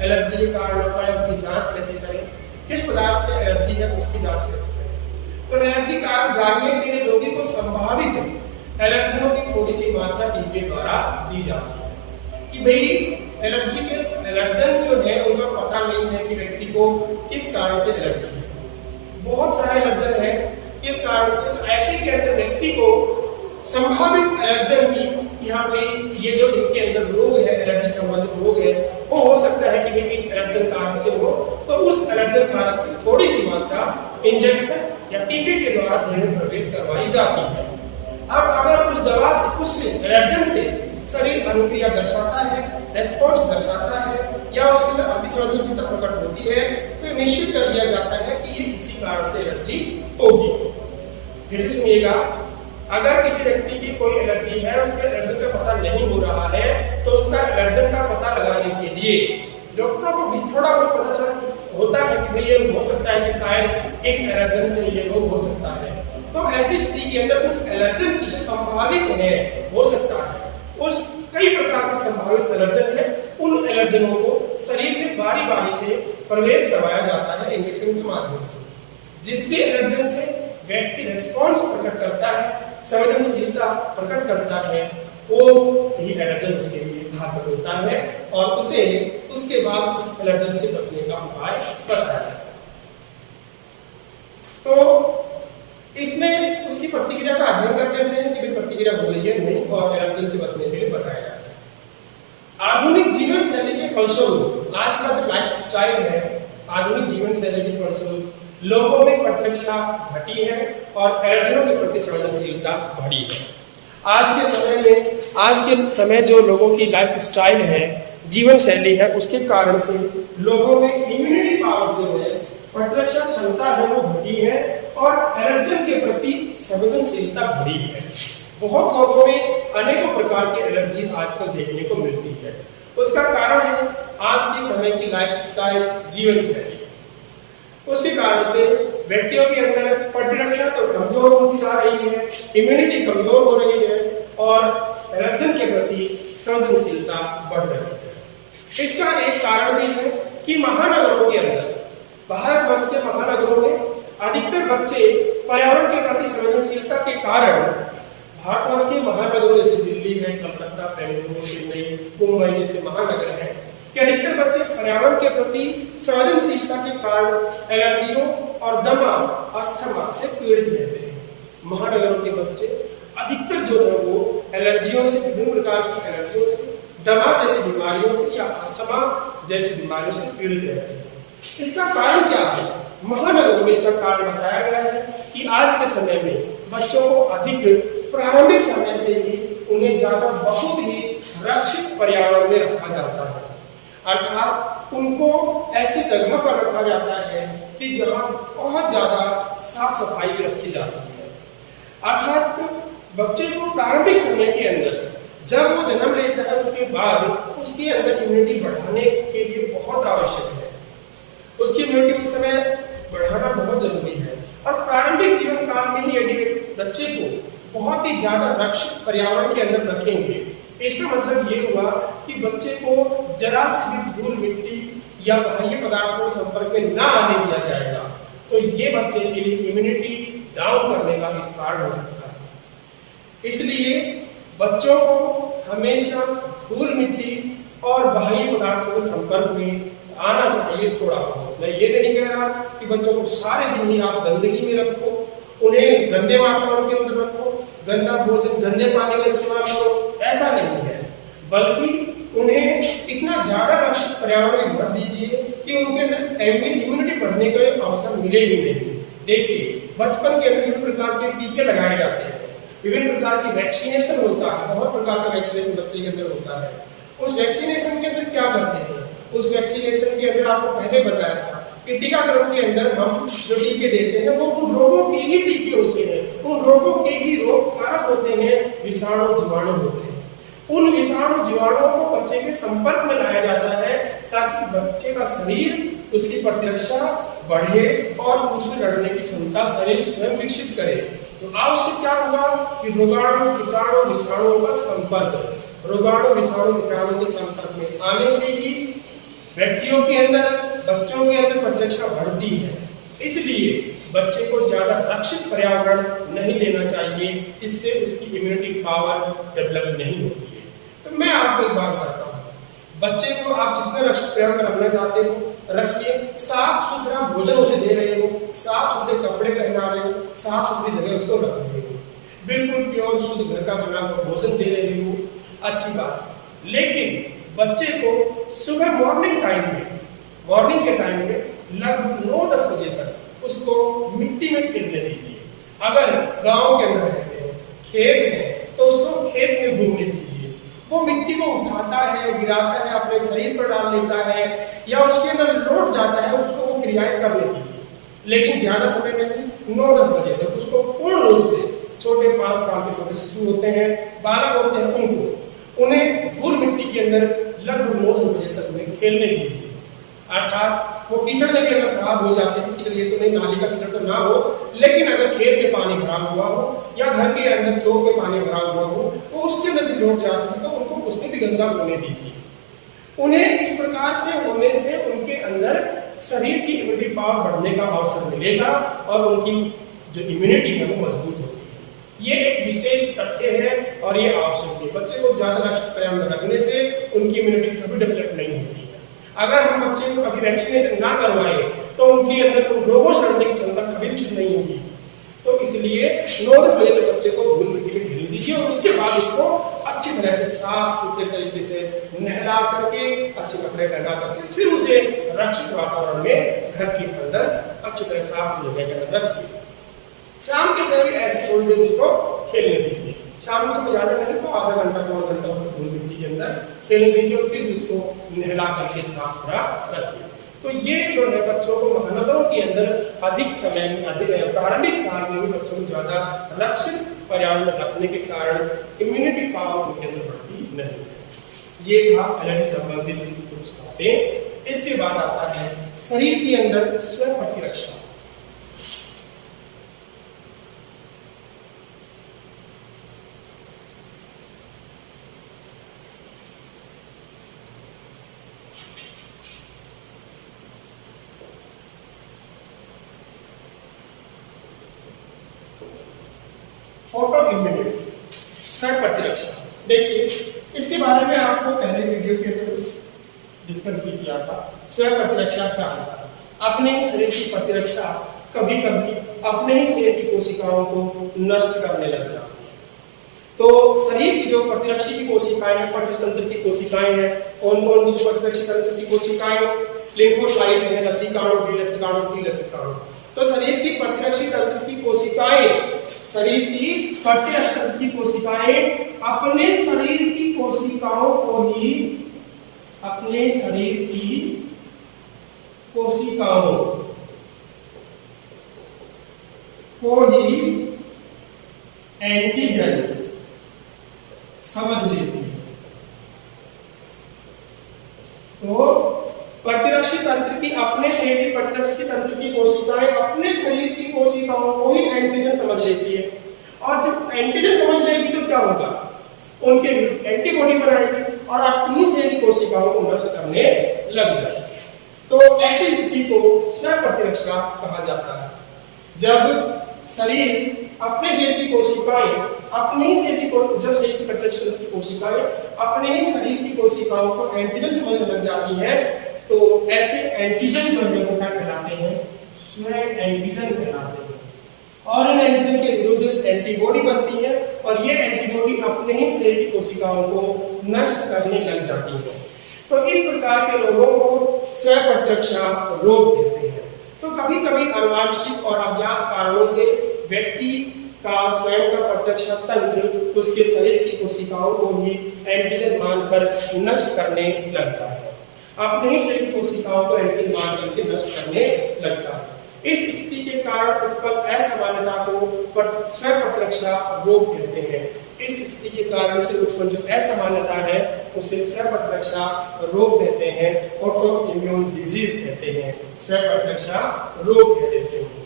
एलर्जी के कारणों का उसकी जांच कैसे करें, किस पदार्थ से एलर्जी है उसकी जांच कैसे करें। तो एलर्जी कारण जानने के लिए रोगी को संभावित एलर्जियों की थोड़ी सी मात्रा टीके द्वारा दी जाती है कि भाई एलर्जी के एलर्जन जो है उनका पता नहीं है कि व्यक्ति को किस कारण से एलर्जी है। बहुत सारे एलर्जन है, किस कारण से ऐसे के अंदर व्यक्ति को संभावित एलर्जन की यहाँ पे ये जो इनके अंदर रोग है, एलर्जी संबंधित रोग है, वो हो सकता है कि इस एलर्जन कारक से हो, तो उस एलर्जन कारक की थोड़ी सी मात्रा इंजेक्शन या टीके के द्वारा शरीर में प्रवेश करवाई जाती है। अब अगर कुछ दवा से, कुछ एलर्जन से शरीर अनुक्रिया दर्शाता है, रेस्पॉन्स दर्शाता है या उसके अंदर अतिसंवेदनशीलता प्रकट होती है, तो निश्चित कर लिया जाता है कि ये इसी कारण से एलर्जी होगी। फिर सुनिएगा, अगर किसी व्यक्ति की कोई एलर्जी है, उसके एलर्जन का पता नहीं हो रहा है, तो उसका एलर्जन का पता लगाने के लिए डॉक्टरों को थोड़ा बहुत पता चल होता है कि भाई ये हो सकता है कि शायद इस एलर्जन से ये रोग हो सकता है। तो ऐसी स्थिति के अंदर उस एलर्जन की जो संभावित है, हो सकता है उस कई प्रकार के संभावित एलर्जन है, उन एलर्जनों को शरीर में बारी बारी से प्रवेश करवाया जाता है इंजेक्शन के माध्यम से। जिस भी एलर्जन से व्यक्ति रिस्पॉन्स प्रकट करता है, संवेदनशीलता प्रकट करता है, वो ही एलर्जन उसके लिए घातक होता है और उसे उसके बाद उस एलर्जन से बचने का उपाय बताया जाता है। तो इसमें उसकी प्रतिक्रिया का अध्ययन कर लेते हैं कि भी प्रतिक्रिया हो रही है नहीं, और एलर्जन से बचने के लिए बताया जाता है। आधुनिक जीवन शैली के फलस्वरूप आज का जो लाइफ स्टाइल है, आधुनिक जीवन शैली के फलस्वरूप लोगों में प्रतिरक्षा घटी है और एलर्जियों के प्रति संवेदनशीलता बढ़ी है। आज के समय जो लोगों की लाइफ स्टाइल है, जीवन शैली है, उसके कारण से लोगों में इम्यूनिटी पावर जो है, प्रतिरक्षा क्षमता है, वो घटी है और एलर्जन के प्रति संवेदनशीलता बढ़ी है। बहुत लोगों में अनेकों प्रकार की एलर्जी आजकल देखने को मिलती है। उसका कारण है आज के समय की लाइफ स्टाइल, जीवन शैली। उसके कारण से व्यक्तियों के अंदर प्रतिरक्षा तो कमजोर होती जा रही है, इम्यूनिटी कमजोर हो रही है और एलर्जन के प्रति संवेदनशीलता बढ़ रही है। इसका एक कारण भी है कि महानगरों के अंदर, भारतवर्ष के महानगरों में अधिकतर बच्चे पर्यावरण के प्रति संवेदनशीलता के कारण, भारतवर्ष के महानगरों जैसे दिल्ली है, कलकत्ता, बेंगलुरु, चेन्नई, मुंबई जैसे महानगर हैं कि अधिकतर बच्चे पर्यावरण के प्रति संवेदनशीलता के कारण एलर्जियों और दमा, अस्थमा से पीड़ित रहते हैं। महानगरों के बच्चे अधिकतर जो है वो एलर्जियों से, विभिन्न प्रकार की एलर्जियों से, दमा जैसी बीमारियों से या अस्थमा जैसी बीमारियों से पीड़ित रहते हैं। इसका कारण क्या है? महानगरों में इसका कारण बताया गया है कि आज के समय में बच्चों को अधिक प्रारंभिक समय से ही उन्हें ज्यादा बहुत ही रक्षित पर्यावरण में रखा जाता है, अर्थात उनको ऐसी जगह पर रखा जाता है कि जहां बहुत ज्यादा साफ सफाई भी रखी जाती है। अर्थात बच्चे को प्रारंभिक समय के अंदर, जब वो जन्म लेता है उसके बाद उसके अंदर इम्यूनिटी बढ़ाने के लिए बहुत आवश्यक है। उसकी इम्यूनिटी उस समय बढ़ाना बहुत जरूरी है और प्रारंभिक जीवन काल में ही यदि बच्चे को बहुत ही ज्यादा रक्षित पर्यावरण के अंदर रखेंगे, इसका मतलब ये हुआ कि बच्चे को जरा से भी धूल मिट्टी या बाह्य पदार्थों के संपर्क में ना आने दिया जाएगा, तो ये बच्चे के लिए इम्यूनिटी डाउन करने का एक कारण हो सकता है। इसलिए बच्चों को हमेशा धूल मिट्टी और बाह्य पदार्थों के संपर्क में आना चाहिए थोड़ा बहुत। मैं ये नहीं कह रहा कि बच्चों को सारे दिन ही आप गंदगी में रखो, उन्हें गंदे वातावरण के अंदर रखो, गंदा भोजन, गंदे पानी का इस्तेमाल करो, ऐसा नहीं है, बल्कि उन्हें इतना ज्यादा रक्षित पर्यावरण में मत दीजिए कि उनके अंदर इम्यूनिटी बढ़ने का अवसर मिले ही नहीं। देखिए, बचपन के अंदर विभिन्न प्रकार के टीके लगाए जाते हैं, विभिन्न प्रकार की वैक्सीनेशन होता है, बहुत प्रकार का वैक्सीनेशन बच्चे के अंदर होता है। उस वैक्सीनेशन के अंदर क्या करते हैं? उस वैक्सीनेशन के अंदर आपको पहले बताया था कि टीकाकरण के अंदर हम जो टीके देते हैं वो उन रोगों के ही टीके होते हैं, उन रोगों के ही रोग कारक होते हैं, विषाणु जीवाणु होते हैं। उन विषाणु जीवाणुओं को बच्चे के संपर्क में लाया जाता है ताकि बच्चे का शरीर, उसकी प्रतिरक्षा बढ़े और उससे लड़ने की क्षमता शरीर स्वयं विकसित करे। तो आवश्यक क्या हुआ कि रोगाणु, कीटाणु, विषाणुओं का संपर्क, रोगाणु, विषाणु, कीटाणु के संपर्क में आने से ही व्यक्तियों के अंदर, बच्चों के अंदर प्रतिरक्षा बढ़ती है। इसलिए बच्चे को ज्यादा रक्षित पर्यावरण नहीं देना चाहिए, इससे उसकी इम्यूनिटी पावर डेवलप नहीं होती है। तो मैं आपको एक बात बताता हूँ, बच्चे को आप जितना रक्षित पर्यावरण रखना चाहते हो रखिए, साफ सुथरा भोजन उसे दे रहे हो, साफ सुथरे कपड़े पहना रहे हो, साफ सुथरी जगह उसको रख रहे हो, बिल्कुल प्योर शुद्ध घर का बना हुआ भोजन दे रहे हो, अच्छी बात। लेकिन बच्चे को सुबह मॉर्निंग के टाइम में लगभग 9-10 बजे तक उसको मिट्टी में खेलने दीजिए। अगर गांव के अंदर रहते हैं, खेत है, तो उसको खेत में घूमने दीजिए। वो मिट्टी को उठाता है, गिराता है, अपने शरीर पर डाल लेता है या उसके अंदर लौट जाता है, उसको वो क्रियाएं करने दीजिए। लेकिन ज्यादा समय नहीं, 9-10 बजे तक उसको पूर्ण रूप से, छोटे 5 साल के छोटे शिशु होते हैं, बालक होते हैं, उन्हें धूल मिट्टी के अंदर लगभग 9-10 बजे तक उन्हें खेलने दीजिए। अर्थात वो कीचड़ में भी अगर खराब हो जाते हैं, कीचड़ ये तो नहीं, नाली का कीचड़ तो ना हो, लेकिन अगर खेत में पानी भरा हुआ हो या घर के अंदर थ्रो के पानी भरा हुआ हो, तो उसके अंदर भी लौट जाते हैं, तो उनको उसमें भी गंदा होने दीजिए। उन्हें इस प्रकार से होने से उनके अंदर शरीर की इम्यूनिटी पावर बढ़ने का अवसर मिलेगा और उनकी जो इम्यूनिटी है वो मजबूत होगी। ये एक विशेष तथ्य है और ये आवश्यक है। बच्चे को ज्यादा रक्षित पर्यावरण रखने से उनकी इम्यूनिटी कभी डेवलप नहीं होती है। अगर हम बच्चे को कभी वैक्सीनेशन ना करवाएं तो उनके अंदर उन रोगों से लड़ने की क्षमता कभी विकसित नहीं होगी। तो इसलिए 9-10 बजे तक बच्चे को धूल मिट्टी में खेलने दीजिए और उसके बाद उसको अच्छी तरह से साफ सुथरे तरीके से नहला करके, अच्छे कपड़े पहना करके फिर उसे सुरक्षित वातावरण में घर के अंदर अच्छी तरह साफ जगह के अंदर रखिए। शाम के समय ऐसे थोड़ी देर उसको खेलने दीजिए। शाम में उसको ज़्यादा नहीं तो आधा घंटा पौन घंटा उसको धूल मिट्टी के अंदर खेलने दीजिए और फिर उसको नहला करके साफ सुथरा रखिए। तो ये जो है बच्चों को महानगरों के अंदर अधिक समय में प्रारंभिक काल में भी बच्चों को ज़्यादा रक्षित पर्यावरण में रखने के कारण इम्यूनिटी पावर उनके अंदर बढ़ती नहीं है। ये था एलर्जी संबंधित कुछ बातें। इसके बाद आता है शरीर के अंदर स्व प्रतिरक्षा। ऑटो इम्यूनिटी, स्व प्रतिरक्षा। देखिए इसके बारे में आपको पहले वीडियो के अंदर कुछ डिस्कस भी किया था। स्व प्रतिरक्षा क्या होता है? अपने शरीर की प्रतिरक्षा कभी कभी अपने ही शरीर की कोशिकाओं को नष्ट करने लग जाती है। तो शरीर की जो प्रतिरक्षी की कोशिकाएं हैं, प्रतिरक्षी तंत्र की कोशिकाएं हैं, कौन कौन सी प्रतिरक्षी तंत्र की कोशिकाएं? लिम्फोसाइट है, लसिकाणु, बी लसिकाणु, टी लसिकाणु। तो शरीर की प्रतिरक्षी तंत्र की कोशिकाएं, शरीर की प्रतिरक्षी तंत्र की कोशिकाएं अपने शरीर की कोशिकाओं को ही, अपने शरीर की कोशिकाओं को ही एंटीजन समझ लेती है। तो प्रतिरक्षी तंत्र की, अपने शरीर की प्रतिरक्षी तंत्र की कोशिकाएं अपने शरीर की कोशिकाओं को ही एंटीजन समझ लेती है। और जब एंटीजन समझ लेगी तो क्या होगा? उनके विरुद्ध एंटीबॉडी बनाएगी और अपनी शरीर की कोशिकाओं को नष्ट करने लग जाएगी। तो ऐसी स्थिति को स्व प्रतिरक्षा कहा जाता है। जब शरीर अपने शरीर की कोशिकाएं अपने ही शरीर की जब शरीर की प्रतिरक्षी तंत्र की कोशिकाएं अपने ही शरीर की कोशिकाओं को एंटीजन समझने लग जाती है, तो ऐसे एंटीजन जो है वो क्या कहलाते हैं? स्व एंटीजन कहलाते हैं। और इन एंटीजन के विरुद्ध एंटीबॉडी बनती है और ये एंटीबॉडी अपने ही शरीर की कोशिकाओं को नष्ट करने लग जाती है। तो इस प्रकार के रोगों को स्व प्रतिरक्षा रोग कहते हैं। तो कभी कभी आनुवंशिक और अज्ञात कारणों से व्यक्ति का स्वयं का प्रतिरक्षा तंत्र उसके शरीर की कोशिकाओं को ही एंटीजन मानकर नष्ट करने लगता है, अपने ही शरीर की कोशिकाओं को एंटीजन मान करके नष्ट करने लगता है। इस स्थिति के कारण उत्पन्न असामान्यता को स्व प्रतिरक्षा रोग कहते हैं। इस स्थिति के कारण से उत्पन्न जो असामान्यता है उसे स्व प्रतिरक्षा रोग कहते हैं, ऑटो इम्यून डिजीज कहते हैं, स्व प्रतिरक्षा रोग कह देते हैं।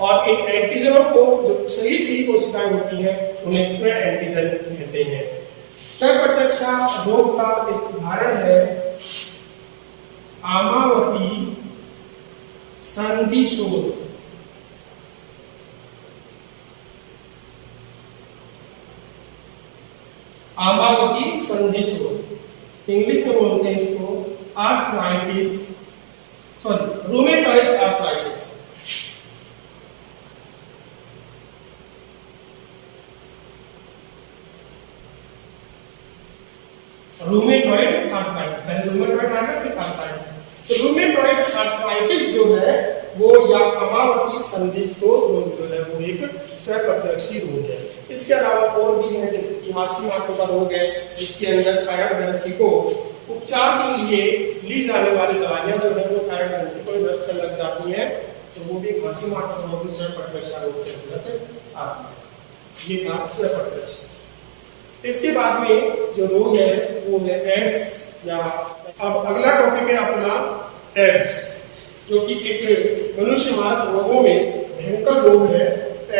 और इन एंटीजनों को जो शरीर की कोशिकाएं होती हैं उन्हें स्व एंटीजन कहते हैं। स्व प्रतिरक्षा रोग का एक उदाहरण है आमावती संधि शोथ। आमावती संधि शोथ, इंग्लिश में बोलते हैं इसको arthritis, sorry rheumatoid arthritis. Rheumatoid arthritis, पहले रूमेटॉइड आएगा फिर आर्थराइटिस। तो रूमेटॉइड आर्थराइटिस जो है वो या आमावती संधि शोथ रोग जो है वो एक स्व प्रतिरक्षी रोग है। इसके अलावा और भी है, जैसे कि हाशीमोटो का रोग है जिसके अंदर थायराइड ग्रंथि को उपचार के लिए ली जाने वाली दवाइयां जो है वो थायराइड ग्रंथि को नष्ट करने लग जाती है, तो वो भी हाशीमोटो रोग स्व प्रतिरक्षा रोग के अंतर्गत आता है। ये था स्व प्रतिरक्षा। इसके बाद में जो रोग है वो है एड्स, या अब अगला टॉपिक है अपना एड्स, जो कि एक मनुष्य मारक रोगों में भयंकर रोग है।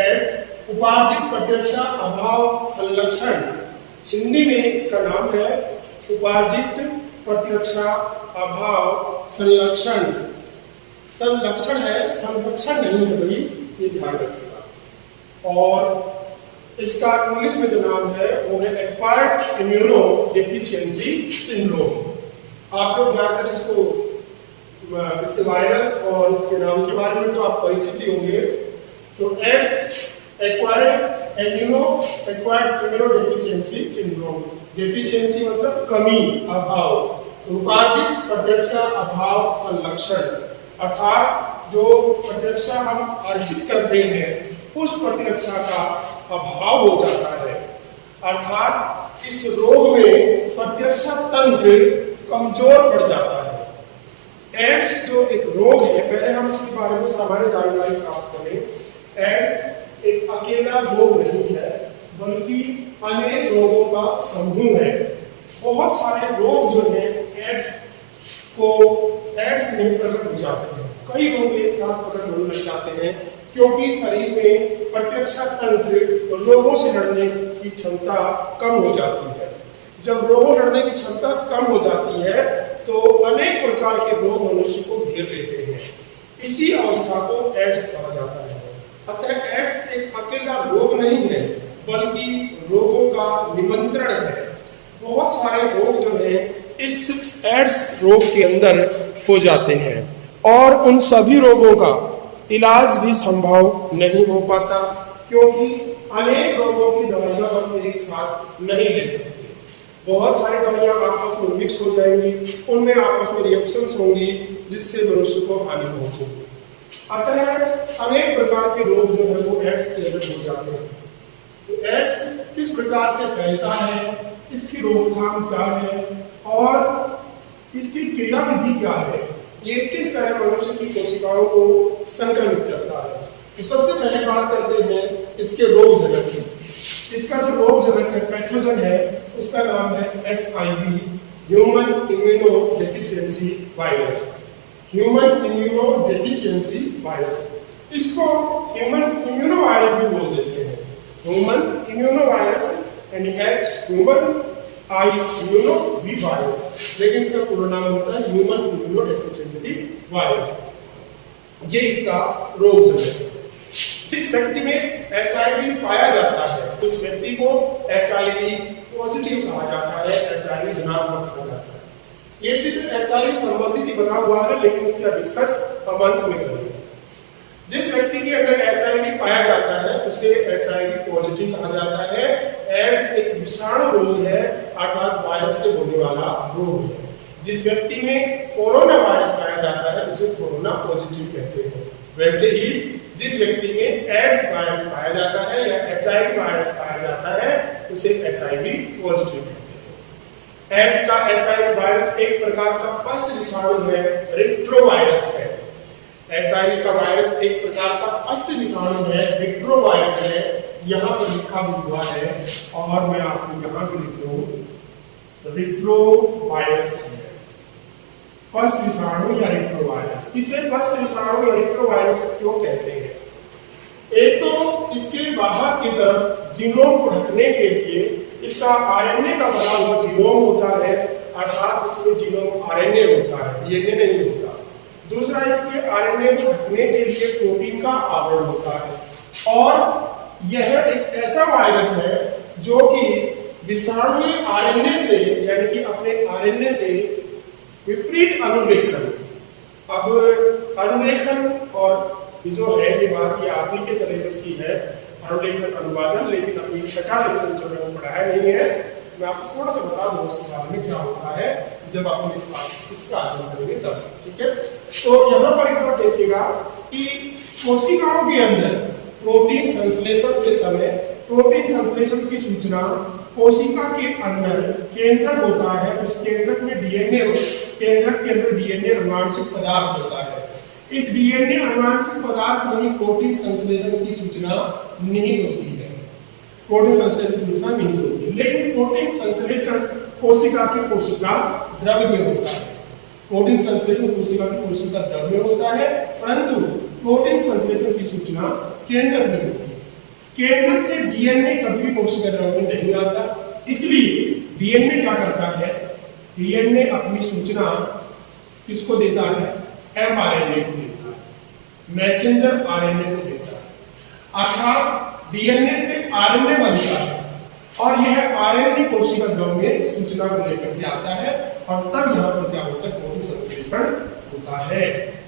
एड्स उपार्जित प्रतिरक्षा अभाव संलक्षण, हिंदी में इसका नाम है उपार्जित प्रतिरक्षा अभाव संलक्षण। संलक्षण है, संरक्षण नहीं है भाई, ये ध्यान रखिएगा। और इसका इंग्लिश में जो नाम है वो है एक्वायर्ड इम्यूनो डेफिशिएंसी सिंड्रोम। आप लोग ज्यादातर इससे वायरस और इसके नाम के बारे में तो आप परिचित ही होंगे। तो ads acquired immuno deficiency syndrome, deficiency मतलब कमी, अभाव, रूपांतरित प्रतिरक्षा अभाव संलक्षण, अर्थात जो प्रतिरक्षा हम अर्जित करते हैं उस प्रतिरक्षा का अभाव हो जाता है, अर्थात इस रोग में प्रतिरक्षा तंत्र कमजोर पड़ जाता है। एड्स जो एक रोग है, पहले हम इसके बारे में सामान्य जानकारी प्राप्त करें। एड्स एक अकेला रोग नहीं है, बल्कि अनेक रोगों का समूह है। बहुत सारे रोग जो है एड्स में प्रकट हो जाते हैं। कई रोग एक साथ प्रकट होने लग जाते हैं क्योंकि शरीर में प्रतिरक्षा तंत्र रोगों से लड़ने की क्षमता कम हो जाती है। जब रोगों लड़ने की क्षमता कम हो जाती है तो अनेक प्रकार के रोग मनुष्य को घेर लेते हैं। इसी अवस्था को एड्स कहा जाता है। अतः एड्स एक अकेला रोग नहीं है, बल्कि रोगों का निमंत्रण है। बहुत सारे रोग जो है इस एड्स रोग के अंदर हो जाते हैं और उन सभी रोगों का इलाज भी संभव नहीं हो पाता, क्योंकि अनेक रोगों की दवाइयां हम एक साथ नहीं ले सकते। बहुत सारी दवाइयां आपस में मिक्स हो जाएंगी, उनमें आपस में रिएक्शंस होंगी जिससे मनुष्य को हानि पहुंचेगी। अतः अनेक प्रकार के रोग जो है वो एड्स के अंदर हो जाते हैं। तो एड्स किस प्रकार से फैलता है, इसकी रोकथाम क्या है और इसकी क्रियाविधि क्या है, ये किस तरह मनुष्य की कोशिकाओं को संक्रमित करता है। तो सबसे पहले बात करते हैं इसके रोग जनक की। इसका जो रोग जनक है, पैथोजन है, उसका नाम है HIV, human immuno deficiency virus. Human immuno deficiency virus, इसको ह्यूमन इम्यूनो वायरस भी बोल देते हैं। ह्यूमन इम्यूनो वायरस यानी H human, I immuno, V virus, लेकिन इसका पूरा नाम होता है ह्यूमन इम्यूनो डेफिशिएंसी वायरस। ये इसका रोग जनक है। जिस व्यक्ति में HIV पाया जाता है उस व्यक्ति को HIV पॉजिटिव कहा जाता है, HIV धनात्मक कहा जाता है। ये चित्र HIV संबंधित ही बना हुआ है, लेकिन इसका डिस्कस हम अंत में करेंगे। जिस व्यक्ति के अंदर HIV पाया जाता है उसे HIV पॉजिटिव कहा जाता है। एड्स एक विषाणु रोग है, अर्थात वायरस से होने वाला रोग है। जिस व्यक्ति में कोरोना वायरस पाया जाता है उसे कोरोना पॉजिटिव कहते हैं। वैसे ही जिस व्यक्ति में एड्स वायरस पाया जाता है या HIV वायरस पाया जाता है उसे HIV पॉजिटिव कहते हैं। एड्स का HIV वायरस एक प्रकार का पश्च विषाणु है, रेट्रोवायरस है। HIV का वायरस एक प्रकार का पश्च विषाणु है, रेट्रोवायरस है। यहाँ पर लिखा हुआ है और मैं आपको यहाँ भी लिख दूं, रेट्रोवायरस है, पश्च विषाणु या रेट्रोवायरस। इसे पश्च विषाणु या रेट्रोवायरस क्यों कहते हैं? एक तो इसके बाहर की तरफ जीनोम को ढकने के लिए इसका RNA का बना हुआ जीनोम होता है, अर्थात इसमें जीनोम RNA होता है, DNA नहीं होता। दूसरा, इसके RNA को ढकने के लिए प्रोटीन का आवरण होता है। और यह एक ऐसा वायरस है जो कि विषाणु RNA से यानी कि अपने RNA से विपरीत अनुलेखन, अब अनुलेखन और जो है ये बात ये आप ही के सिलेबस की है, अनुलेखन अनुवादन, लेकिन अभी छठा लेसन जो है वो पढ़ाया नहीं है। मैं आपको थोड़ा सा बता दूं उसके बारे में क्या होता है जब आप इसका अध्ययन करेंगे तब, ठीक है। तो यहाँ पर एक बार देखिएगा कि कोशिकाओं के अंदर प्रोटीन संश्लेषण के समय प्रोटीन संश्लेषण की सूचना कोशिका के अंदर केंद्रक होता है, उस केंद्रक में केंद्रक के अंदर DNA अनुवांशिक पदार्थ होता है। इस DNA अनुवांशिक पदार्थ में ही प्रोटीन संश्लेषण की सूचना निहित होती है, प्रोटीन संश्लेषण की सूचना निहित होती है। लेकिन प्रोटीन संश्लेषण कोशिका के कोशिका द्रव्य में होता है, प्रोटीन संश्लेषण कोशिका की कोशिका द्रव्य में होता है, परंतु प्रोटीन संश्लेषण की सूचना केंद्रक में होती है। केंद्रक से DNA कभी भी कोशिका द्रव्य में नहीं आता, इसलिए DNA क्या करता है, DNA अपनी सूचना किसको देता है, mRNA को देता है, मैसेंजर RNA को देता है। अर्थात DNA से RNA बनता है और यह RNA कोशिका द्रव्य में सूचना को लेकर के आता है और तब यहाँ पर क्या होता है, प्रोटीन संश्लेषण होता है,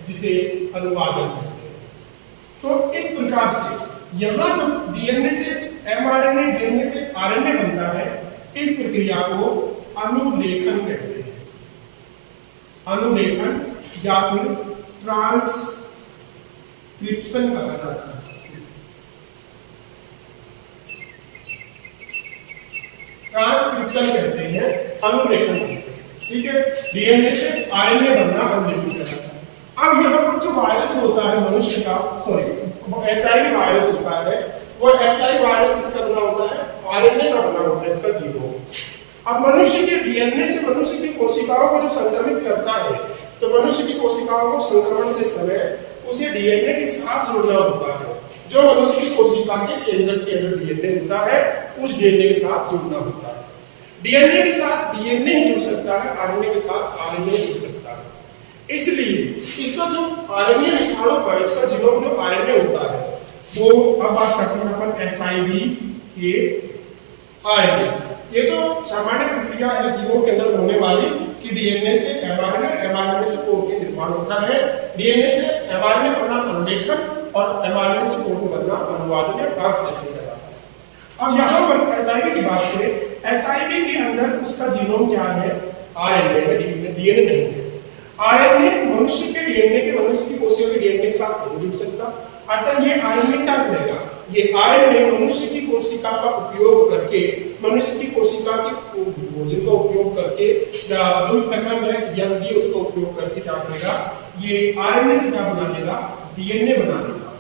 जिसे अनुवादन कहते हैं। तो इस प्रकार से यहाँ जो DNA से mRNA, DNA से RNA बनता है, इस प्रक्रिया को अनुलेखन कहते हैं। अनुलेखन या फिर ट्रांसक्रिप्शन कहा जाता है। ट्रांसक्रिप्शन कहते हैं, अनुलेखन कहते हैं, ठीक है। डीएनए से आरएनए बनना अनुलेखन कहलाता है। अब यहाँ पर जो वायरस होता है मनुष्य का, एचआईवी वायरस होता है, वो एचआईवी वायरस किसका बना होता है? आरएनए का बना होता है, इसका जीनोम। अब मनुष्य के डीएनए से मनुष्य की कोशिकाओं को जो संक्रमित करता है, तो मनुष्य की कोशिकाओं को संक्रमण के समय उसे डीएनए के साथ जोड़ना होता है। जो मनुष्य की कोशिका के केंद्र के अंदर डीएनए होता है, उस डीएनए के साथ जुड़ना होता है। डीएनए के साथ डीएनए ही जुड़ सकता है, आरएनए के साथ आरएनए जुड़ सकता है। इसलिए इसका जो आरएनए विषाणु का, इसका जीनोम जो आरएनए होता है, वो अब बात करते हैं अपन एचआईवी के आरएनए। ये तो सामान्य प्रक्रिया है जीवों के अंदर होने वाली कि डीएनए से एमआरएनए, एमआरएनए से प्रोटीन निर्माण होता है, डीएनए से एमआरएनए बनना अनुलेखन और एमआरएनए से प्रोटीन बनना अनुवादन या ट्रांसलेशन कहलाता है। अब यहाँ पर एचआईवी की बात करें, एचआईवी के अंदर उसका जीनोम क्या है? आरएनए है, डीएनए नहीं है। आरएनए मनुष्य के डीएनए के, मनुष्य की कोशिका के डीएनए के साथ नहीं जुड़ सकता, अतः ये आरएनए क्या करेगा? ये आरएनए मनुष्य की कोशिका का उपयोग करके, मनुष्य की कोशिका के भोजन का उपयोग करके, जो क्रम है क्रियाविधि उसका उपयोग करके क्या करेगा? ये आरएनए से क्या बना लेगा? डीएनए बना लेगा।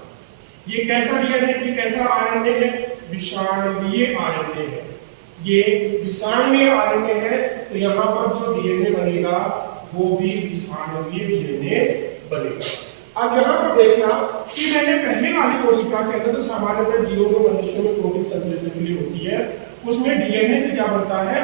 ये कैसा डीएनए, ये कैसा आरएनए है? विषाणुवीय आरएनए है। ये विषाणुवीय आरएनए है, तो यहाँ पर जो डीएनए बनेगा वो भी विषाणुवीय डीएनए बनेगा। अब यहाँ पर देखना कि मैंने पहले वाली कोशिका के अंदर तो सामान्यतः जीवों में, मनुष्यों में प्रोटीन संश्लेषण के लिए होती है, उसमें डीएनए से क्या बनता है?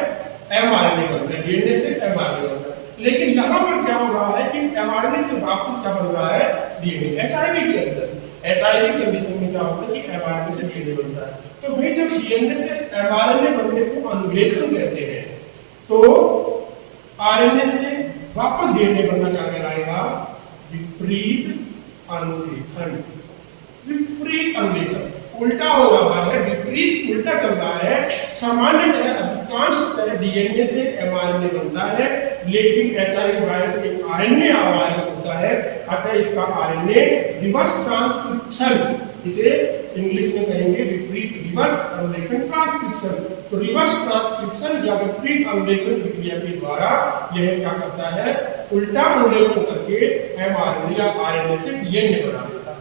एमआरएनए बनता है, डीएनए से एमआरएनए बनता है। लेकिन यहाँ पर क्या हो रहा है कि इस एमआरएनए से वापस क्या बन रहा है? डीएनए। एचआईवी के अंदर, एचआईवी कंडीशन में क्या होता है कि एमआरएनए से डीएनए बनता है। तो भाई जब डीएनए से एमआरएनए बनने को अनुलेखन कहते हैं, तो आरएनए से वापस डीएनए बनना क्या कहलाएगा? विपरीत अनुलेखन। विपरीत अनुलेखन, उल्टा हो रहा है, विपरीत उल्टा चल रहा है। सामान्यतः अधिकांशतः डीएनए से एमआरएनए बनता है, लेकिन एचआईवी वायरस एक आरएनए वायरस होता है, अतः इसका आरएनए रिवर्स ट्रांसक्रिप्शन, इसे इंग्लिश में कहेंगे विपरीत रिवर्स अनुलेखन ट्रांसक्रिप्शन। तो रिवर्स ट्रांसक्रिप्शन या विपरीत अनुलेखन प्रक्रिया के द्वारा यह क्या करता है? उल्टा अनुलेखन करके एमआरएनए या आरएनए से डीएनए बना देता है।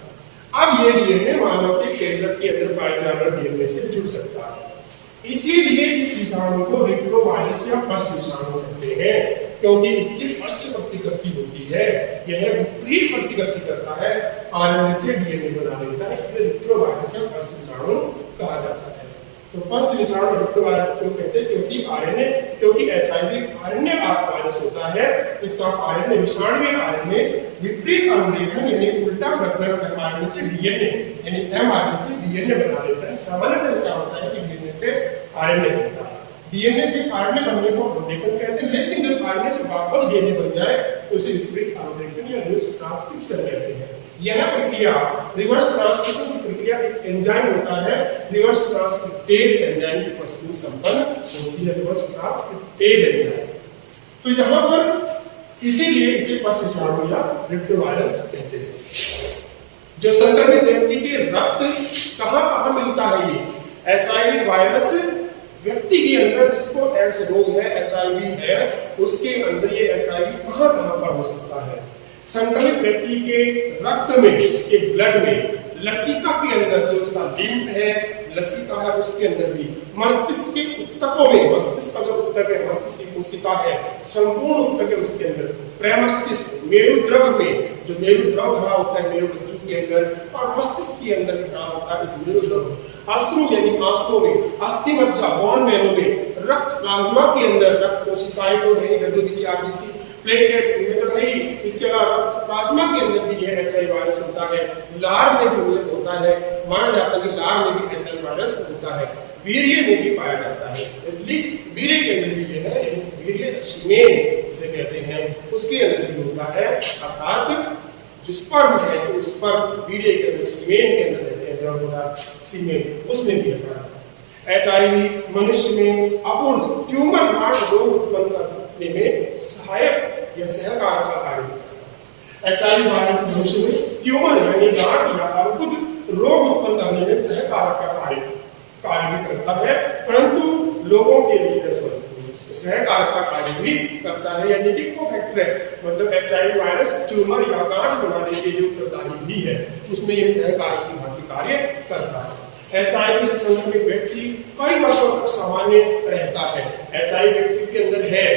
अब ये डीएनए मानव के केंद्र के अंदर पाए जाने वाले डीएनए से जुड़ सकता है। इसीलिए इस विषाणु को रेट्रोवायरस या पश्च विषाणु कहते हैं, क्योंकि इसकी पश्च प्रतिकृति होती है, यह विपरीत प्रतिकृति करता है, आरएनए से डीएनए बना लेता है, इसलिए रेट्रोवायरस या पश्च विषाणु कहा जाता है। तो पश्च विषाणु रेट्रोवायरस क्यों कहते हैं? क्योंकि आरएनए, क्योंकि एचआईवी आरएनए वायरस होता है, इसका आरएनए विषाणु आरएनए विपरीत अनुलेखन यानी उल्टा प्रक्रम एमआरएनए से डीएनए यानी एमआरएनए से डीएनए बना लेता है। सामान्यतः क्या होता है कि डीएनए से आरएनए बनता है, डीएनए से आरएनए बनने को अनुलेखन कहते हैं, लेकिन जब आरएनए से वापस डीएनए बन जाए तो उसे विपरीत अनुलेखन या रिवर्स ट्रांसक्रिप्शन कहते हैं। यह प्रक्रिया, रिवर्स ट्रांसक्रिप्शन की प्रक्रिया एक एंजाइम होता है, रिवर्स ट्रांसक्रिप्टेज एंजाइम की उपस्थिति में संपन्न होती है, रिवर्स ट्रांसक्रिप्टेज एंजाइम। तो यहाँ पर इसीलिए इसे पश्च विषाणु या रेट्रोवायरस कहते हैं। जो संक्रमित व्यक्ति के रक्त कहाँ मिलता है? ये एचआईवी वायरस व्यक्ति के अंदर, जिसको एड्स रोग है, एचआईवी है, उसके अंदर ये एचआईवी कहाँ पर हो सकता है? संक्रमित व्यक्ति के रक्त में, उसके ब्लड में, लसिका के अंदर, जो उसका लिम्फ है, लसिका है, उसके अंदर भी, मस्तिष्क के उत्तकों में, मस्तिष्क का जो उत्तक है, मस्तिष्क की कोशिका है, संपूर्ण उत्तक है उसके अंदर, प्रमस्तिष्क, मेरुद्रव में, जो मेरुद्रव भरा होता है मेरुरज्जु के अंदर, और मस्तिष्क के अंदर भी भरा होता है इस मेरुद्रव, अश्रु यानी आंसुओं में, अस्थि मज्जा बोन मैरो में, रक्त प्लाज्मा के अंदर, रक्त कोशिकाएं तो है, डब्ल्यूबीसी, आरबीसी, प्लेटलेट्स इनमें तो है, इसके अलावा प्लाज्मा के अंदर भी यह एचआईवी वायरस होता है, लार में भी होता है, माना जाता है कि लार में भी एचआईवी वायरस होता है, वीर्य में भी पाया जाता है, स्पेशली वीर्य के अंदर भी यह है, वीर्य सीमेन जिसे कहते हैं, उसके अंदर भी होता है, अर्थात जो स्पर्म है, तो स्पर्म वीर्य के अंदर, सीमेन के अंदर रहते हैं, द्रव पदार्थ सीमेन, उसमें भी होता है। एचआईवी मनुष्य में अपूर्ण ट्यूमर हार्ट रोग उत्पन्न करने में सहायक यह सहकारक का कार्य करता है। HIV वायरस मनुष्य में ट्यूमर यानी गांठ या अर्बुद रोग उत्पन्न करने में सहकारक का कार्य भी करता है, परंतु लोगों के लिए सहकारक का कार्य भी करता है, यानी कि कोफैक्टर है। मतलब HIV वायरस ट्यूमर या गांठ बनाने के लिए उत्तरदायी भी है, उसमें यह सहकारक की भांति कार्य करता है। HIV से संक्रमित व्यक्ति कई वर्षों तक सामान्य रहता है। HIV व्यक्ति के अंदर है,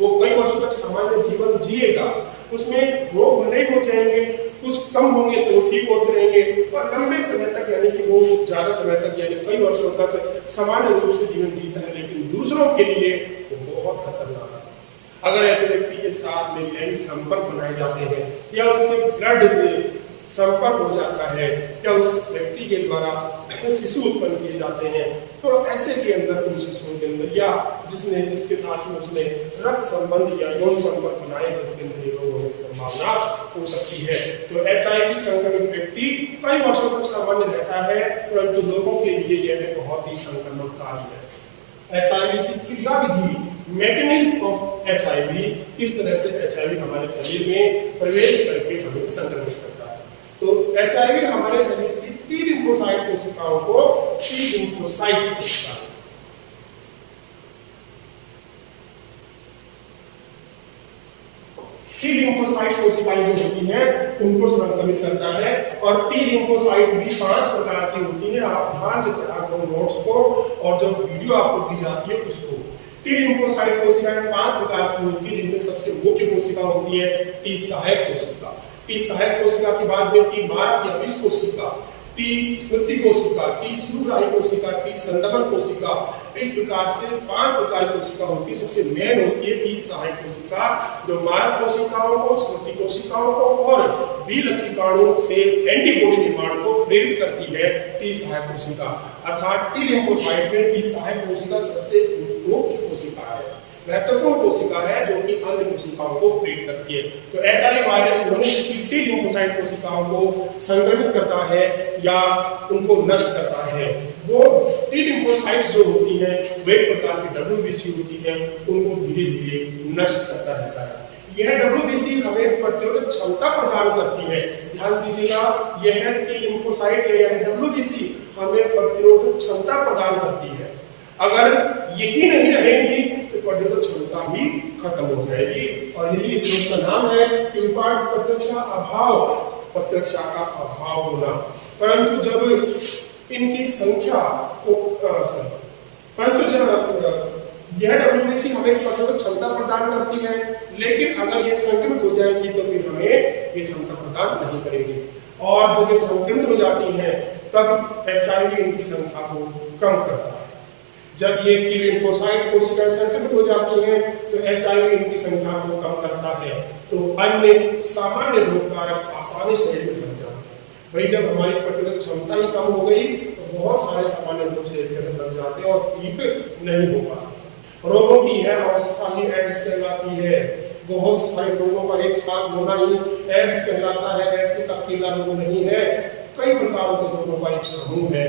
वो कई वर्षों तक सामान्य जीवन जिएगा, उसमें रोग भले हो जाएंगे, कुछ कम होंगे तो ठीक होते रहेंगे, और लंबे समय तक यानी कि वो ज्यादा समय तक यानी कई वर्षों तक सामान्य रूप से जीवन जीता है, लेकिन दूसरों के लिए वो बहुत खतरनाक है। अगर ऐसे व्यक्ति के साथ में लैंगिक संपर्क बनाए जाते हैं या उसके ब्लड से संपर्क हो जाता है या उस व्यक्ति के द्वारा शिशु उत्पन्न किए जाते हैं, तो ऐसे के अंदर उन शिशुओं के अंदर या जिसने इसके साथ में उसने रक्त संबंध या यौन संपर्क बनाए तो उसके अंदर रोग होने की संभावना हो सकती है। तो HIV संक्रमित व्यक्ति कई वर्षों तक सामान्य रहता है, परंतु लोगों के लिए यह बहुत ही संक्रमणकारी है। HIV की क्रियाविधि, मैकेनिज्म ऑफ HIV, किस तरह से HIV हमारे शरीर में प्रवेश करके हमें संक्रमित करता है। तो HIV हमारे शरीर की T लिम्फोसाइट कोशिकाओं को T लिम्फोसाइट कोशिका T लिम्फोसाइट कोशिकाएं जो होती हैं उनको संक्रमित करता है, और T लिम्फोसाइट भी 5 प्रकार की होती है। आप ध्यान से पढ़ा करो नोट्स को और जो वीडियो आपको दी जाती है उसको। T लिम्फोसाइट कोशिकाएं 5 प्रकार की होती है, जिनमें सबसे मुख्य कोशिका होती है T सहायक कोशिका। T सहायक कोशिका के बाद में T मारक या विष कोशिका, T स्मृति कोशिका, T सुग्राही कोशिका, T संदमन कोशिका। इस प्रकार से 5 प्रकार की कोशिका होती है। सबसे मेन होती है T सहायक कोशिका, जो मारक कोशिकाओं को, स्मृति कोशिकाओं को और बी लसीकाणु से एंटीबॉडी निर्माण को प्रेरित करती है T सहायक कोशिका। अर्थात T लिम्फोसाइट में T सहायक कोशिका सबसे मुख्य कोशिका है, महत्वपूर्ण कोशिका है, जो कि अन्य कोशिकाओं को प्रेरित करती है। तो HIV वायरस मनुष्य की T लिम्फोसाइट कोशिकाओं को संक्रमित करता है या उनको नष्ट करता है। वो T लिम्फोसाइट्स जो होती है वे एक प्रकार की WBC होती है, उनको धीरे धीरे नष्ट करता रहता है। यह WBC हमें प्रतिरोधक क्षमता प्रदान करती है। ध्यान दीजिएगा, यह T लिम्फोसाइट या WBC हमें प्रतिरोधक क्षमता प्रदान करती है। अगर यही नहीं रहेगी तो प्रतिरोधक क्षमता भी खत्म हो जाएगी, और यही इस रोग का नाम है इम्पार्ट प्रतिरक्षा अभाव, प्रतिरक्षा का अभाव होना। परंतु जब इनकी संख्या को यह WBC हमें प्रतिरोधक क्षमता प्रदान करती है, लेकिन अगर ये संक्रमित हो जाएंगी तो फिर हमें ये क्षमता प्रदान नहीं करेंगे, और जब ये संक्रमित हो जाती हैं तब HIV इनकी संख्या को कम करता है। जब ये T लिम्फोसाइट कोशिकाएं संक्रमित हो जाती हैं तो HIV इनकी संख्या को कम करता है, तो अन्य सामान्य रोग कारक आसानी से शरीर में बढ़ जाते हैं। भाई जब हमारी प्रतिरोधक क्षमता ही कम हो गई तो बहुत सारे सामान्य रोग शरीर के अंदर लग जाते हैं और ठीक नहीं हो पाते। रोगों की यह अवस्था ही एड्स कहलाती है। बहुत सारे रोगों का एक साथ होना ही एड्स कहलाता है। एड्स एक अकेला रोग नहीं है, कई प्रकारों के रोगों का एक समूह है।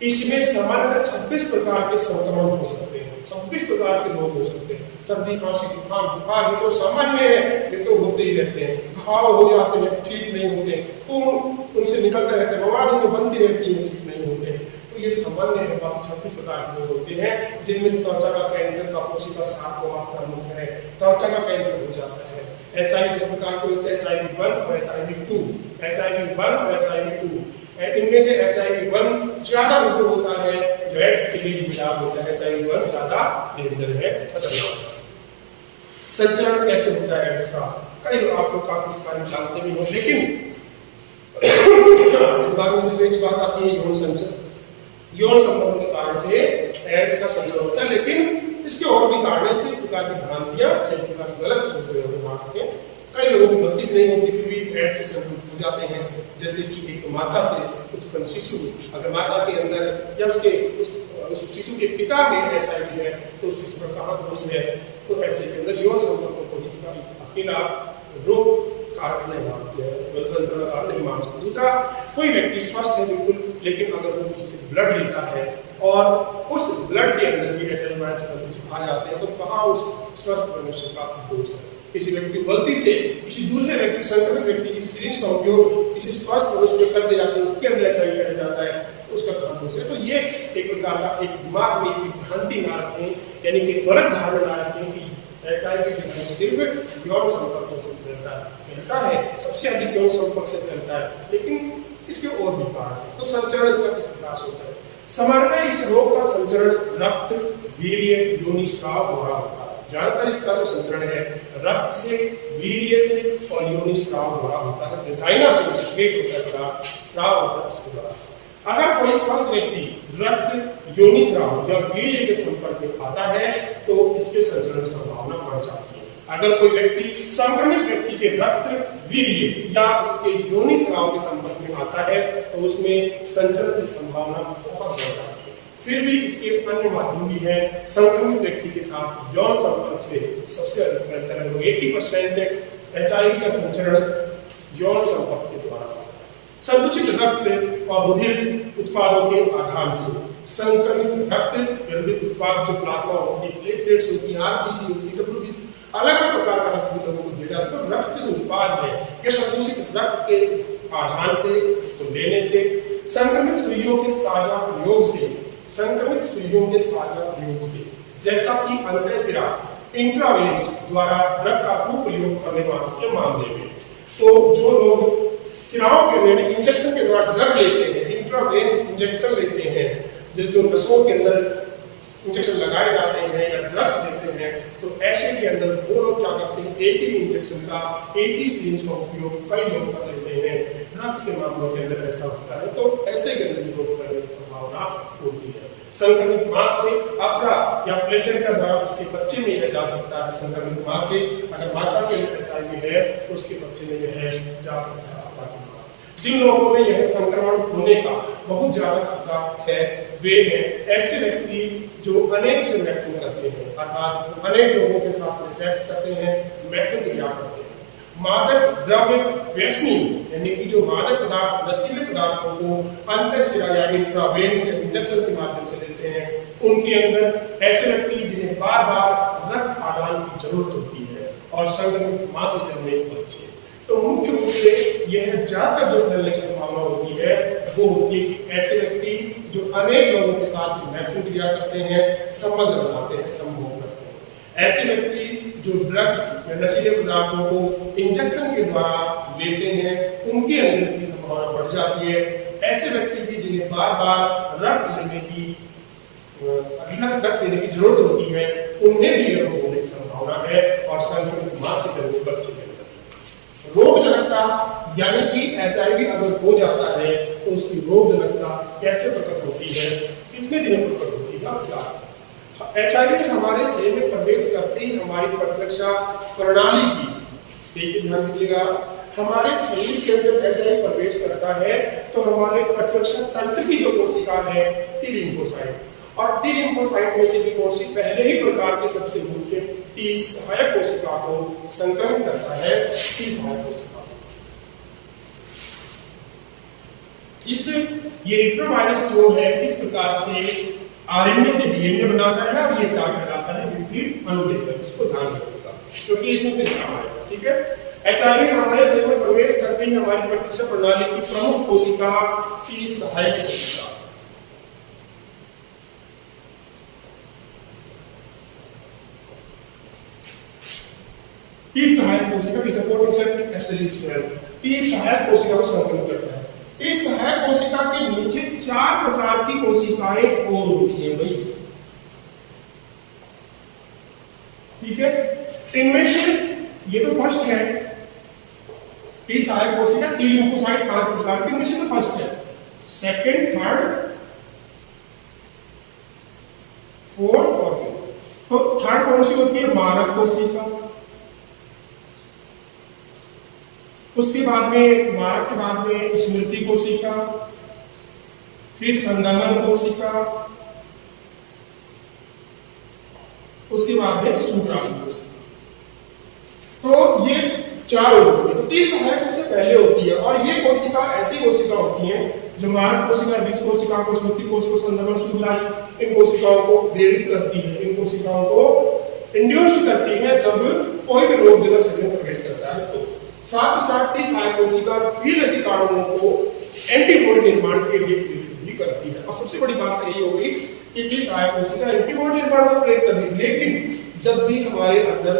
इसमें सामान्यतः 26 प्रकार के संक्रमण हो सकते हैं, 26 प्रकार के रोग हो सकते हैं। सर्दी, खांसी, जुकाम, बुखार ये तो सामान्य है, ये तो होते ही रहते हैं। घाव हो जाते हैं, ठीक नहीं होते, खून उनसे निकलते रहते हैं, बवाल उनमें बनती रहती है, ठीक नहीं होते। तो ये सामान्य है। बाकी 26 प्रकार के रोग होते हैं, जिनमें त्वचा का कैंसर का कोशिका सार्कोमा प्रमुख है। त्वचा का कैंसर हो जाता है। HIV 2 प्रकार के होते हैं, HIV 1 और HIV 2। HIV 1 और HIV 2 इनमें से HIV 1 ज्यादा रुग्ण होता है, जो एड्स के लिए जिम्मेदार होता है। HIV 1 ज्यादा डेंजर है, खतरनाक है। संचरण कैसे होता है एड्स का? कई लोग आप लोग काफी सिखाने जानते भी हो, लेकिन दिमाग में सिर्फ एक बात आती है, यौन संचरण। यौन संबंध के कारण से एड्स का संचरण होता है, लेकिन इसके और भी कारण है। इसलिए इस प्रकार की भ्रांतियां, इस प्रकार की गलत सोच दिमाग के कई लोगों की गलती नहीं होती, फिर भी एड्स से संक्रमित हो जाते हैं। जैसे कि एक माता से उत्पन्न शिशु, अगर माता के अंदर या उसके उस शिशु के पिता में HIV है तो उस शिशु का कहाँ दोष है? तो ऐसे के अंदर यौन संपर्कों को इसका अकेला रोग कारक नहीं मानते हैं, संक्रमण कारक नहीं मान सकते। दूसरा, कोई व्यक्ति स्वस्थ है बिल्कुल, लेकिन अगर वो किसी से ब्लड लेता है और उस ब्लड के अंदर भी HIV वायरस गलती से आ जाते हैं, तो कहाँ उस स्वस्थ मनुष्य का दोष है? किसी व्यक्ति गलती से किसी दूसरे व्यक्ति, संक्रमित व्यक्ति की सिरिंज का उपयोग किसी स्वस्थ मनुष्य में कर दे जाते हैं, उसके अंदर HIV फैल जाता है, तो उसका कहाँ दोष है? तो ये एक प्रकार का एक दिमाग में एक भ्रांति ना रखें, यानी कि गलत धारणा ना रखें कि HIV सिर्फ यौन संपर्क से फैलता है, सबसे अधिक यौन संपर्क से फैलता है, लेकिन इसके और भी कारण है। तो संचरण इसका किस प्रकार से होता है? सामान्यतः इस रोग का संचरण रक्त, वीर्य, योनि, स्राव द्वारा होता है। ज्यादातर इसका जो संचरण है रक्त से, वीर्य से और योनि स्राव द्वारा होता है। वेजाइना से सेक्रेट होता है पदार्थ, स्राव होता है उसके द्वारा। अगर कोई स्वस्थ व्यक्ति रक्त, योनि स्राव या वीर्य के संपर्क में आता है तो इसके संचरण की संभावना बढ़ जाती है। अगर कोई व्यक्ति संक्रमित व्यक्ति के रक्त, वीर्य या उसके योनि स्राव के संपर्क में आता है तो उसमें संचरण की संभावना बहुत बढ़ जाती है। फिर भी इसके अन्य माध्यम भी है। संक्रमित व्यक्ति के साथ यौन संपर्क से सबसे अधिक फैलता है। 80% HIV का संचरण यौन संपर्क के द्वारा होता है। संदूषित रक्त और रुधिर उत्पादों के आधार से संक्रमित रक्त, रुधिर उत्पाद जो प्लाज्मा होती है, प्लेटलेट्स होती है, RBC होती है, WBC, अलग अलग प्रकार का रक्त लोगों को दिया जाता है। तो रक्त के जो उत्पाद है ये संदूषित रक्त के आधार से, उसको लेने से, संक्रमित सुइयों के साझा प्रयोग से, संक्रमित सुइयों के साझा प्रयोग से, जैसा कि अंतःशिरा इंट्रावेन्स द्वारा ड्रग का कुप्रयोग करने के मामले में। तो जो लोग सिराओं के द्वारा इंजेक्शन के द्वारा ड्रग लेते हैं, इंट्रावेन्स इंजेक्शन लेते हैं, जो नसों के अंदर इंजेक्शन लगाए जाते हैं या ड्रग्स देते हैं, तो ऐसे के अंदर वो लोग क्या करते हैं, एक ही इंजेक्शन का, एक ही सिरिंज का उपयोग कई लोग कर लेते हैं। ड्रग्स के मामलों के अंदर ऐसा होता है, तो ऐसे के अंदर रोग फैलने की संभावना होती है। संक्रमित मां से अपरा या प्लेसेंटा द्वारा उसके बच्चे में यह जा सकता है। संक्रमित मां से अगर माता के अंदर HIV है तो उसके बच्चे में यह जा सकता है। जिन लोगों में यह संक्रमण होने का बहुत ज्यादा खतरा है वे हैं ऐसे व्यक्ति जो अनेक से मैथुन करते हैं, अर्थात अनेक लोगों के साथ सेक्स करते हैं, मैथुन क्रिया करते हैं। मादक द्रव्य व्यसनी यानी कि जो मादक पदार्थ, नशीले पदार्थों को अंतःशिरा या इंट्रावेन्स या इंजेक्शन के माध्यम से लेते हैं, उनके अंदर ऐसे व्यक्ति जिन्हें बार बार रक्त आदान की जरूरत होती है और संक्रमित मां से जन्मे बच्चे। तो मुख्य रूप से यह ज्यादातर जो फैलने की संभावना होती है वो होती है कि ऐसे व्यक्ति जो अनेक लोगों के साथ मैथुन क्रिया करते हैं, संबंध बनाते हैं, संभोग करते हैं। ऐसे व्यक्ति जो ड्रग्स या नशीले पदार्थों को इंजेक्शन के द्वारा लेते हैं, उनके अंदर की संभावना बढ़ जाती है। ऐसे व्यक्ति भी जिन्हें बार बार रक्त देने की जरूरत होती है, उनमें भी यह रोग होने की संभावना है और संक्रमित मां से जन्मे बच्चे के रोग जनकता यानी कि HIV अगर हो जाता है तो उसकी रोग जनकता कैसे प्रकट होती है, कितने दिनों प्रकट होती है, क्या HIV हमारे शरीर में प्रवेश करते ही हमारी प्रतिरक्षा प्रणाली की, देखिए ध्यान दीजिएगा, हमारे शरीर के अंदर HIV प्रवेश करता है तो हमारे प्रतिरक्षा तंत्र की जो कोशिका है टी लिम्फोसाइट, और टी लिम्फोसाइट में से भी कौन सी पहले ही प्रकार के सबसे मुख्य टी सहायक कोशिका को संक्रमित करता है, टी सहायक कोशिका। इस ये रेट्रोवायरस जो है किस प्रकार से आरएनए से डीएनए बनाता है और ये क्या कहलाता है, विपरीत अनुलेखन। इसको ध्यान रखिएगा क्योंकि इसमें फिर काम आएगा, ठीक है। HIV हमारे शरीर में प्रवेश करते ही हमारी प्रतिरक्षा प्रणाली की प्रमुख कोशिका टी सहायक कोशिका, टी सहायक कोशिका की supporting cell exterior cell, T सहायक कोशिका को संक्रमित करता है। टी सहायक कोशिका के नीचे 4 प्रकार की कोशिकाएं और होती हैं भाई, ठीक है। इनमें से ये तो फर्स्ट है टी सहायक कोशिका, टी लिम्फोसाइट 5 प्रकार की, इनमें से तो फर्स्ट है। सेकंड, थर्ड, फोर्थ और फिफ्थ। तो थर्ड कौन सी होती है, मारक कोशिका। उसके बाद में मारक के बाद में स्मृति कोशिका, फिर संगमन कोशिका, उसके बाद में सुप्राही कोशिका। तो ये 4 होती है। टी सहायक सबसे पहले होती है और ये कोशिका ऐसी कोशिका होती है जो मारक कोशिका बीज कोशिका को स्मृति कोश को संदर्भ सुधराई इन कोशिकाओं को प्रेरित करती है, इन कोशिकाओं को इंड्यूस करती है जब कोई भी रोगजनक शरीर में प्रवेश करता है। तो साथ ही साथ टी सहायक कोशिका बी लसिकाणुओं को एंटीबॉडी निर्माण के लिए प्रेरित भी करती है। अब सबसे बड़ी बात यही हो गई कि टी सहायक कोशिका एंटीबॉडी निर्माण में प्रेरित कर रही है, लेकिन जब भी हमारे अंदर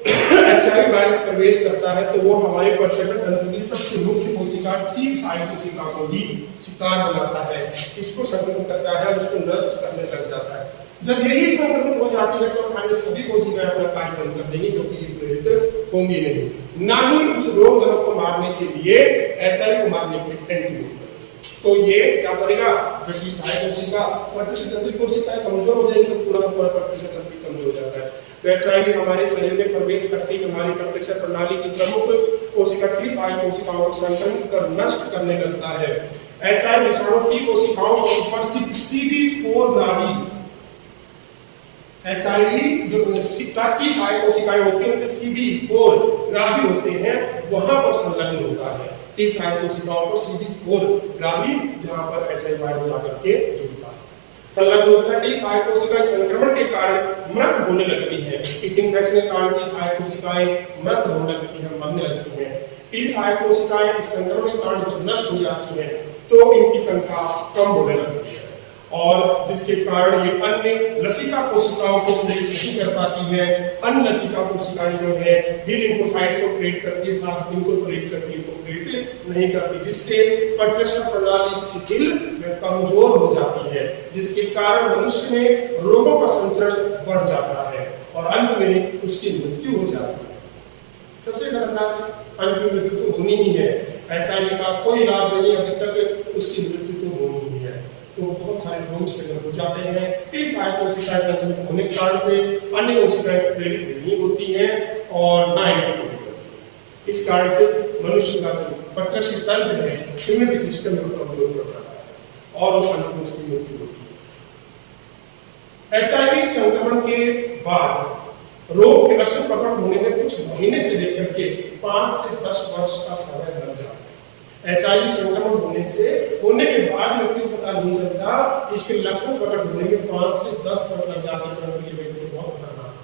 एचआईवी वायरस प्रवेश करता है तो वो हमारे प्रतिरक्षण तंत्र की सबसे मुख्य कोशिका टी सहायक कोशिका को भी शिकार बनाता है, इसको संक्रमित करता है, उसको नष्ट करने लग जाता है। जब यही संक्रमित हो जाती है तो हमारे सभी कोशिकाएं अपना कार्य बंद कर देंगी, क्योंकि ये प्रेरित होंगी नहीं, ना ही उस रोगजनक को मारने के लिए एचआईवी को मारने के लिए एंटीबॉडी। तो ये क्या करेगा, जो टी सहायक कोशिका प्रतिरक्षण तंत्र की कोशिकाएं कमजोर हो जाएगी तो पूरा पूरा प्रतिरक्षण तंत्र कमजोर हो जाता है। तो एचआईवी हमारे शरीर में प्रवेश करते ही हमारी प्रतिरक्षण प्रणाली की प्रमुख कोशिका टी सहायक कोशिकाओं को संक्रमित कर नष्ट करने लगता है। एचआईवी विषाणु टी कोशिकाओं की उपस्थित CD4 ग्राही एचआईवी जो टी सहायक कोशिकाएं होती हैं उनके CD4 ग्राही होते हैं, वहां पर संलग्न होता है। टी सहायक कोशिकाओं पर CD4 ग्राही जहां पर एचआईवी वायरस आकर के जुड़ता है, संलग्न होता है। टी सहायक कोशिकाएं संक्रमण के कारण मृत होने लगती हैं। इस इन्फेक्शन के कारण टी सहायक कोशिकाएं मृत होने लगती हैं, मरने लगती हैं। टी सहायक कोशिकाएं इस संक्रमण के कारण जब नष्ट हो जाती हैं तो इनकी संख्या कम होने लगती है, और जिसके कारण ये अन्य लसिका कोशिकाओं को प्रेरित नहीं कर पाती है। अन्य लसिका कोशिकाएं जो है बी लिम्फोसाइट को प्रेरित करती है, साथ इनको प्रेरित करती है, इनको प्रेरित नहीं करती, जिससे प्रतिरक्षण प्रणाली शिथिल व कमजोर हो जाती है, जिसके कारण मनुष्य में रोगों का संचरण बढ़ जाता है और अंत में उसकी मृत्यु हो जाती है। सबसे खतरनाक अंतिम मृत्यु तो होनी ही है। एचआईवी का कोई इलाज नहीं, अभी तक उसकी मृत्यु तो होनी ही है। तो बहुत सारे रोग इसके अंदर हो जाते हैं। टी सहायक कोशिकाएं संक्रमित होने के कारण से अन्य कोशिकाएं प्रेरित नहीं होती हैं और ना एंटीबॉडी बनती है। इस कारण से मनुष्य का जो प्रतिरक्षण तंत्र है, इम्यूनिटी सिस्टम में कमजोर पड़ जाता है और उस अंत में उसकी मृत्यु होती है। एचआईवी संक्रमण के बाद रोग के लक्षण प्रकट होने में कुछ महीने से लेकर के 5 से 10 वर्ष का समय लग जाता है। एचआईवी संक्रमण होने के बाद व्यक्ति को पता नहीं चलता, इसके लक्षण प्रकट होने में 5 से 10 वर्ष लग जाते हैं, परंतु ये व्यक्ति बहुत खतरनाक है।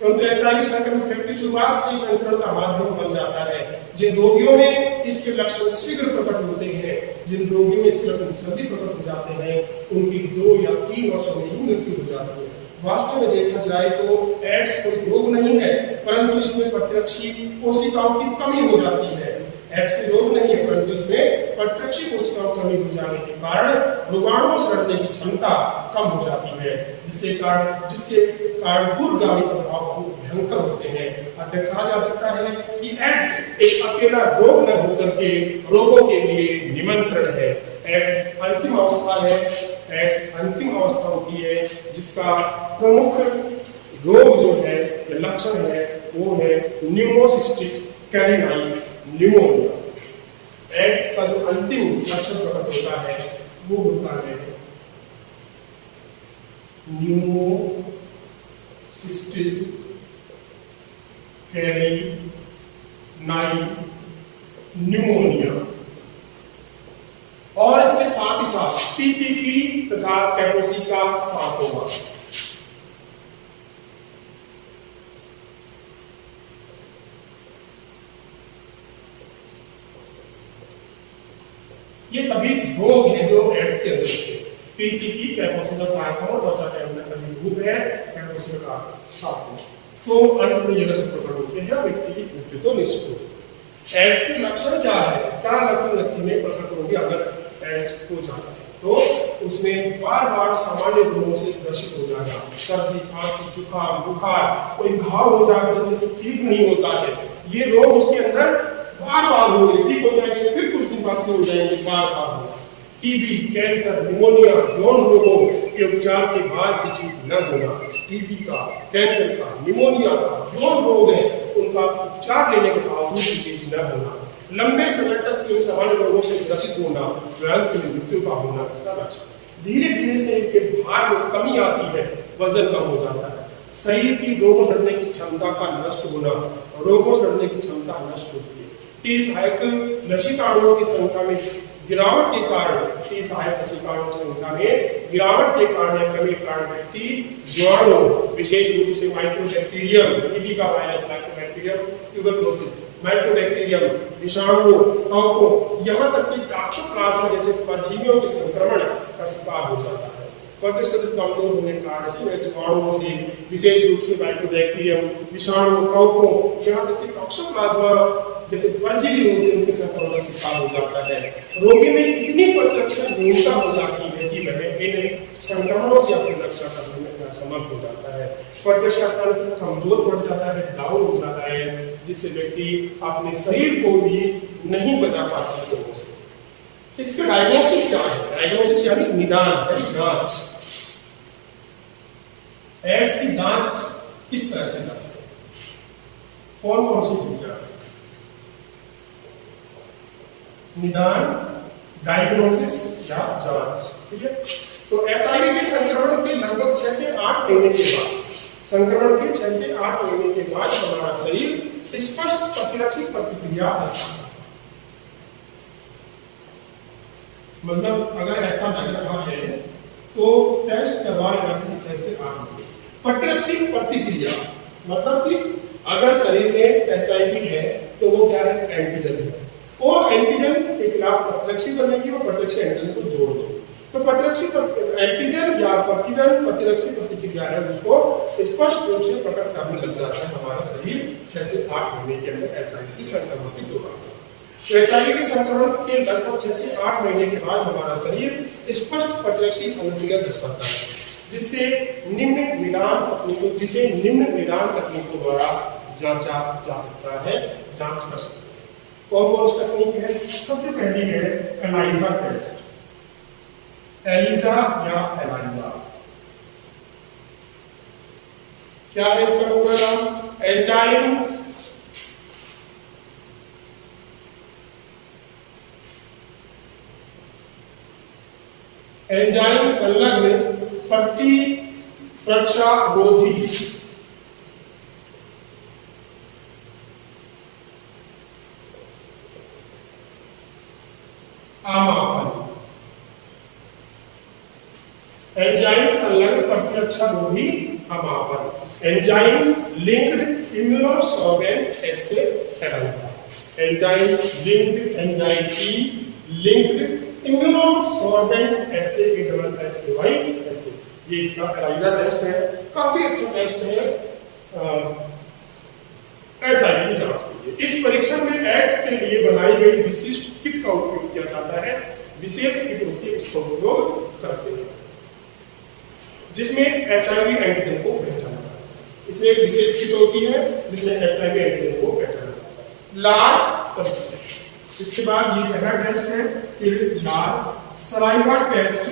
परंतु एचआईवी संक्रमित व्यक्ति शुरुआत से ही संचरण का माध्यम बन जाता है। जिन रोगियों में इसके लक्षण शीघ्र प्रकट होते हैं, जिन रोगियों में इसके लक्षण जल्दी प्रकट हो जाते हैं, उनकी 2 या 3 वर्षों में ही मृत्यु हो जाती है। वास्तव में देखा जाए तो एड्स कोई रोग नहीं है, परंतु इसमें प्रतिरक्षी कोशिकाओं की कमी हो जाती है। एड्स कोई रोग नहीं है, परंतु इसमें प्रतिरक्षी कोशिकाओं की कमी हो जाने के कारण रोगाणुओं से लड़ने की क्षमता कम हो जाती है, जिसके कारण दूरगामी प्रभाव बहुत भयंकर होते हैं। अतः कहा जा सकता है कि एड्स एक अकेला रोग न होकर के रोगों के लिए निमंत्रण है। एड्स अंतिम अवस्था है, एड्स अंतिम अवस्था होती है जिसका प्रमुख रोग जो है या लक्षण है वो है न्यूमोसिस्टिस कैरिनाई न्यूमोनिया। एड्स का जो अंतिम लक्षण प्रकट होता है वो होता है न्यूमोसिस्टिस कैरिनाई न्यूमोनिया, और इसके साथ ही साथ पीसीपी तथा कैपोसिका सार्कोमा। ये सभी रोग हैं जो एड्स के अंदर है। पीसीपी कैपोसिका सार्कोमा त्वचा कैंसर का रूप है, कैपोसिका सार्कोमा। तो अंत में ये लक्षण प्रकट होते हैं, व्यक्ति की मृत्यु तो निश्चित होगी। एड्स के लक्षण क्या है, क्या लक्षण व्यक्ति में प्रकट होंगे अगर एड्स हो जाता है? तो उसमें बार-बार सामान्य रोगों से ग्रसित हो जाएगा, सर्दी, खांसी, जुकाम, बुखार, कोई घाव हो जाएगा जैसे ठीक नहीं होता है। ये रोग उसके अंदर बार-बार होंगे, ठीक हो जाएंगे, फिर कुछ दिन बाद हो जाएंगे, बार-बार होगा। टीबी, कैंसर, निमोनिया, यौन रोगों के उपचार के बाद भी ठीक न होना, टीबी का, कैंसर का, निमोनिया का यौन रोग है उनका उपचार लेने के बावजूद भी ठीक न होना, लंबे समय तक इन सामान्य रोगों से ग्रसित होना, अंत में मृत्यु का होना इसका लक्षण। धीरे धीरे शरीर के भार में कमी आती है, वजन कम हो जाता है, शरीर की रोग लड़ने की क्षमता का नष्ट होना, रोगों से लड़ने की क्षमता नष्ट होती है। टी सहायक लसिकाणुओं की संख्या में गिरावट के कारण सहायक कोशिकाओं की संख्या में गिरावट के कारण या कमी के कारण व्यक्ति जीवाणु, विशेष रूप से माइक्रोबैक्टीरियम, टीबी का वायरस, माइक्रोबैक्टीरियम, ट्यूबरकुलोसिस, माइक्रोबैक्टीरियम, विषाणु, कवकों, यहाँ तक कि टॉक्सोप्लाज्मा जैसे परजीवियों के संक्रमण का शिकार हो जाता है। प्रतिशत कमजोर होने के कारण से जीवाणुओं से, विशेष रूप से माइक्रोबैक्टीरियम, विषाणु, कवकों, यहाँ तक कि टॉक्सोप्लाज्मा जैसे परजीवी रोगी उनके संक्रमण का शिकार हो जाता है। रोगी में इतनी प्रतिरक्षण न्यूनता हो जाती है कि वह इन संक्रमणों से अपनी रक्षा करने में असमर्थ हो जाता है। प्रतिरक्षा तंत्र कमजोर पड़ जाता है, डाउन हो जाता है, जिससे व्यक्ति अपने शरीर को भी नहीं बचा पाता रोगों से। इसका डायग्नोसिस क्या है? डायग्नोसिस यानी निदान, यानी जांच। एड्स की जांच किस तरह से करते हैं? कौन कौन सी विधियां? निदान, डायग्नोसिस या जांच। ठीक है, तो एचआईवी के संक्रमण के लगभग 6 से 8 महीने के बाद, संक्रमण के 6 से 8 महीने के बाद हमारा शरीर स्पष्ट प्रतिरक्षी प्रतिक्रिया दर्शाता है। मतलब अगर ऐसा लग रहा है तो टेस्ट करवा लेना चाहिए 6 से 8 महीने। प्रतिरक्षी प्रतिक्रिया मतलब कि अगर शरीर में एचआईवी है तो वो क्या है? एंटीजन है, और एंटीजन के खिलाफ प्रतिरक्षी बनेगी और प्रतिरक्षी एंटीजन को जोड़ दो, तो प्रतिरक्षी एंटीजन या प्रतिरक्षी प्रतिक्रिया है उसको स्पष्ट रूप से प्रकट करने लग जाता है हमारा शरीर 6 से 8 महीने के अंदर एचआईवी की संक्रमण के दौरान। तो एचआईवी के संक्रमण के लगभग 6 से 8 महीने के बाद हमारा शरीर स्पष्ट प्रतिरक्षी अनुक्रिया दर्शाता है, जिसे निम्न निदान तकनीकों द्वारा जांचा जा सकता है, जांच कर सकते हैं। कौन कौन सी तकनीक है? सबसे पहली है एलाइजा टेस्ट। एलिजा या एलाइजा, क्या है इसका पूरा नाम? एंजाइम्स संलग्न प्रतिरक्षा रोधी आमापन। एंजाइम संलग्न प्रतिरक्षा रोधी आमापन। Enzymes linked immunosorbent assay ELISA. Enzyme linked, enzyme linked immunosorbent assay assay, ये इसका एलाइजा टेस्ट है। काफी अच्छा टेस्ट है एचआईवी की जांच के लिए। इस परीक्षण में एड्स के लिए बनाई गई विशिष्ट किट का उपयोग किया जाता है। विशेष किट होती है, उसका उपयोग करते हैं, जिसमें एचआईवी एंटीजन को पहचाना जाता है। इसमें एक विशेष किट होती है जिसमें एचआईवी एंटीजन को पहचाना जाता है। लार परीक्षण, इसके बाद ये पहला टेस्ट है, फिर लार सलाइवा टेस्ट,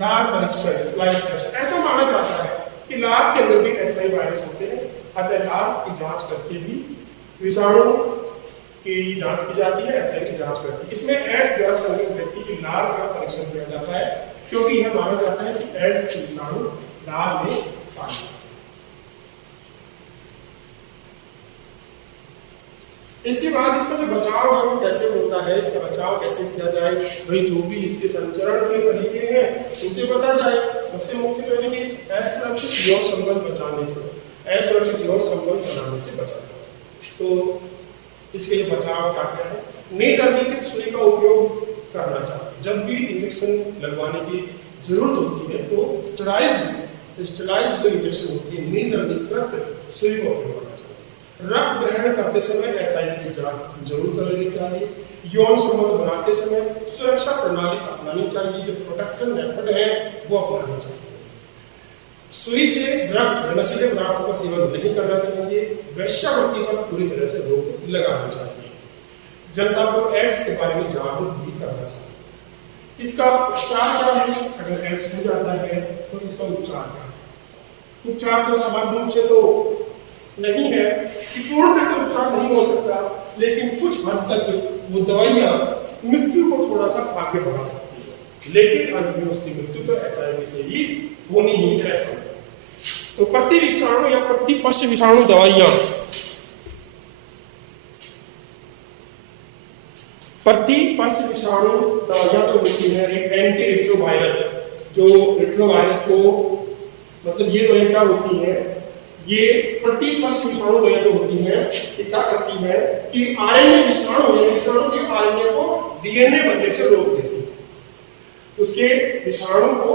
लार परीक्षण, सलाइवा टेस्ट। ऐसा माना जाता है कि लार के अंदर भी एचआईवी वायरस होते हैं, अतः लार की जांच करके भी विषाणु की जांच की जाती है, एचआईवी की जांच करती है। इसमें एड्स द्वारा संक्रमित व्यक्ति की लार का परीक्षण किया जाता है, क्योंकि यह माना जाता है कि एड्स के विषाणु लार में पाए जाते हैं। इसके बाद इसका जो बचाव है वो कैसे होता है, इसका बचाव कैसे किया जाए? भाई जो भी इसके संचरण के तरीके हैं उनसे बचा जाए। सबसे मुख्य तो है कि असुरक्षित यौन संबंध बनाने से बचा जाए। तो इसके लिए बचाव क्या क्या है? निजर्निकित सुई का उपयोग करना चाहिए। जब भी इंजेक्शन लगवाने की जरूरत होती है तो स्टेराइज्ड जो इंजेक्शन होती है, निजर्निकृत सुई का उपयोग करना चाहिए। रक्त ग्रहण करते समय एचआईवी की जांच जरूर कर लेनी चाहिए। यौन संबंध बनाते समय सुरक्षा प्रणाली अपनानी चाहिए, जो प्रोटेक्शन मेथड है वो अपनानी चाहिए। सुई से ड्रग्स, नशीले पदार्थों का सेवन नहीं करना चाहिए। वेश्यावृत्ति पर पूरी तरह से रोक लगानी चाहिए। जनता को एड्स के बारे में जागरूक भी करना चाहिए। इसका उपचार क्या है? अगर एड्स हो जाता है तो इसका उपचार क्या है? उपचार तो सामान्य रूप से तो नहीं है कि पूर्णतः तो उपचार नहीं हो सकता, लेकिन कुछ हद तक वो दवाइयां मृत्यु को थोड़ा सा आगे बढ़ा सकती है, लेकिन अंत में उसकी मृत्यु तो एचआईवी से ही होनी ही है। तो प्रति विषाणु या प्रतिपक्ष विषाणु दवाइयां प्रतिपक्ष विषाणु दवाइयां जो होती है एंटी रेट्रोवायरस, जो रेट्रोवायरस को मतलब ये दवाइयां क्या होती है, ये प्रतिपक्ष विषाणु दवाइयां जो होती है ये क्या करती है कि आरएनए विषाणु है, विषाणु के आरएनए को डीएनए बनने से रोक देती है, उसके विषाणु को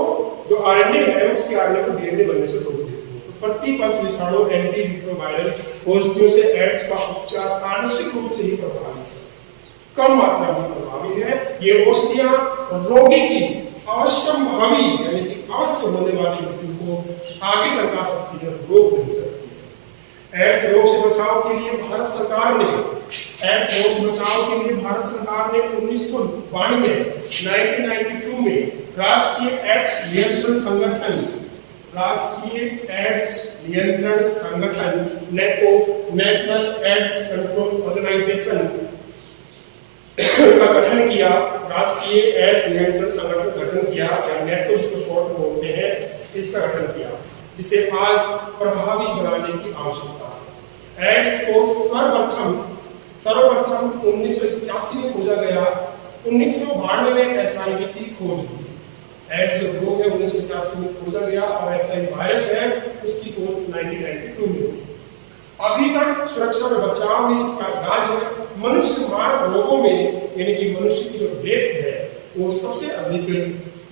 जो आरएनए है उसके आरएनए को डीएनए बनने से रोक देती है। तो प्रतिपक्ष विषाणु एंटी रेट्रोवायरल औषधियों से एड्स का उपचार आंशिक रूप से ही प्रभावी है, कम मात्रा में प्रभावी है। ये औषधियां रोगी की अवश्यंभावी यानी कि अवश्य होने वाली मृत्यु को आगे सरका सकती है, रोक नहीं सकती है। एड्स रोग से बचाव के लिए भारत सरकार ने 1992 में राष्ट्रीय एड्स नियंत्रण संगठन नेशनल एड्स कंट्रोल ऑर्गेनाइजेशन का गठन किया, राष्ट्रीय एड्स नियंत्रण संगठन का गठन किया या नेटो जिसको शॉर्ट में बोलते हैं, इसका गठन किया, जिसे आज प्रभावी बनाने की आवश्यकता है। एड्स को सर्वप्रथम 1981 में खोजा गया, 1992 में एचआईवी की खोज हुई। एड्स जो रोग है 1981 में खोजा गया और एचआईवी वायरस है उसकी खोज 1992 में हुई। अभी तक सुरक्षा में बचाव में इसका इलाज है। मनुष्य मारक रोगों में यानी कि मनुष्य की जो डेथ है वो सबसे अधिक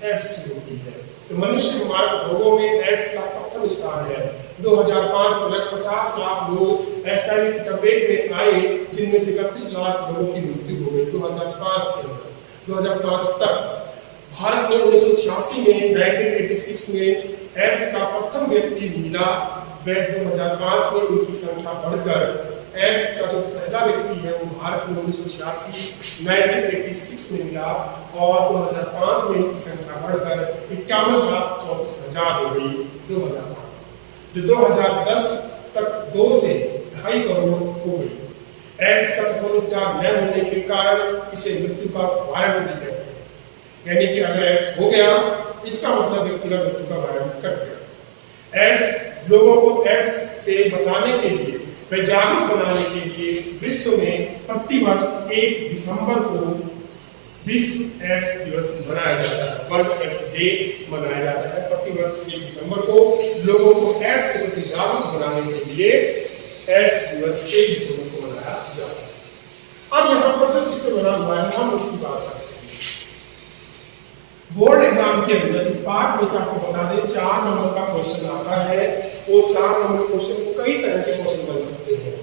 एड्स से होती है। तो मनुष्य मारक रोगों में एड्स का प्रथम स्थान है। 2005 में 50 लाख लोग एचआईवी की चपेट में आए, जिनमें से 31 लाख लोगों की मृत्यु हो गई 2005 के अंदर। 2005 तक भारत में 1986 में एड्स का प्रथम व्यक्ति मिला, वह 2005 में उनकी संख्या बढ़कर एड्स का जो पहला व्यक्ति है वो भारत में 1986 में मिला और 2005 में इनकी संख्या बढ़कर 51,34,000 हो गई 2005 में, जो 2010 तक 2 से 2.5 करोड़ हो गई। एड्स का सफल उपचार न होने के कारण इसे मृत्यु का वारंट भी कहते हैं, यानी कि अगर एड्स हो गया इसका मतलब व्यक्ति का मृत्यु का वारंट कट गया। एड्स लोगों को एड्स से बचाने के लिए व जागरूक बनाने के लिए विश्व में प्रतिवर्ष 1 दिसंबर को विश्व एड्स दिवस मनाया जाता है, वर्ल्ड एड्स डे मनाया जाता है। प्रतिवर्ष 1 दिसंबर को लोगों को एड्स के प्रति जागरूक बनाने के लिए एड्स दिवस 1 दिसंबर को मनाया जाता है। अब यहाँ पर जो चित्र बना हुआ है हम उसकी बात करते हैं। बोर्ड एग्जाम के अंदर इस पार्ट में से आपको बता दें 4 नंबर का क्वेश्चन आता है। वो 4 नंबर क्वेश्चन को कई तरह के क्वेश्चन बन सकते हैं,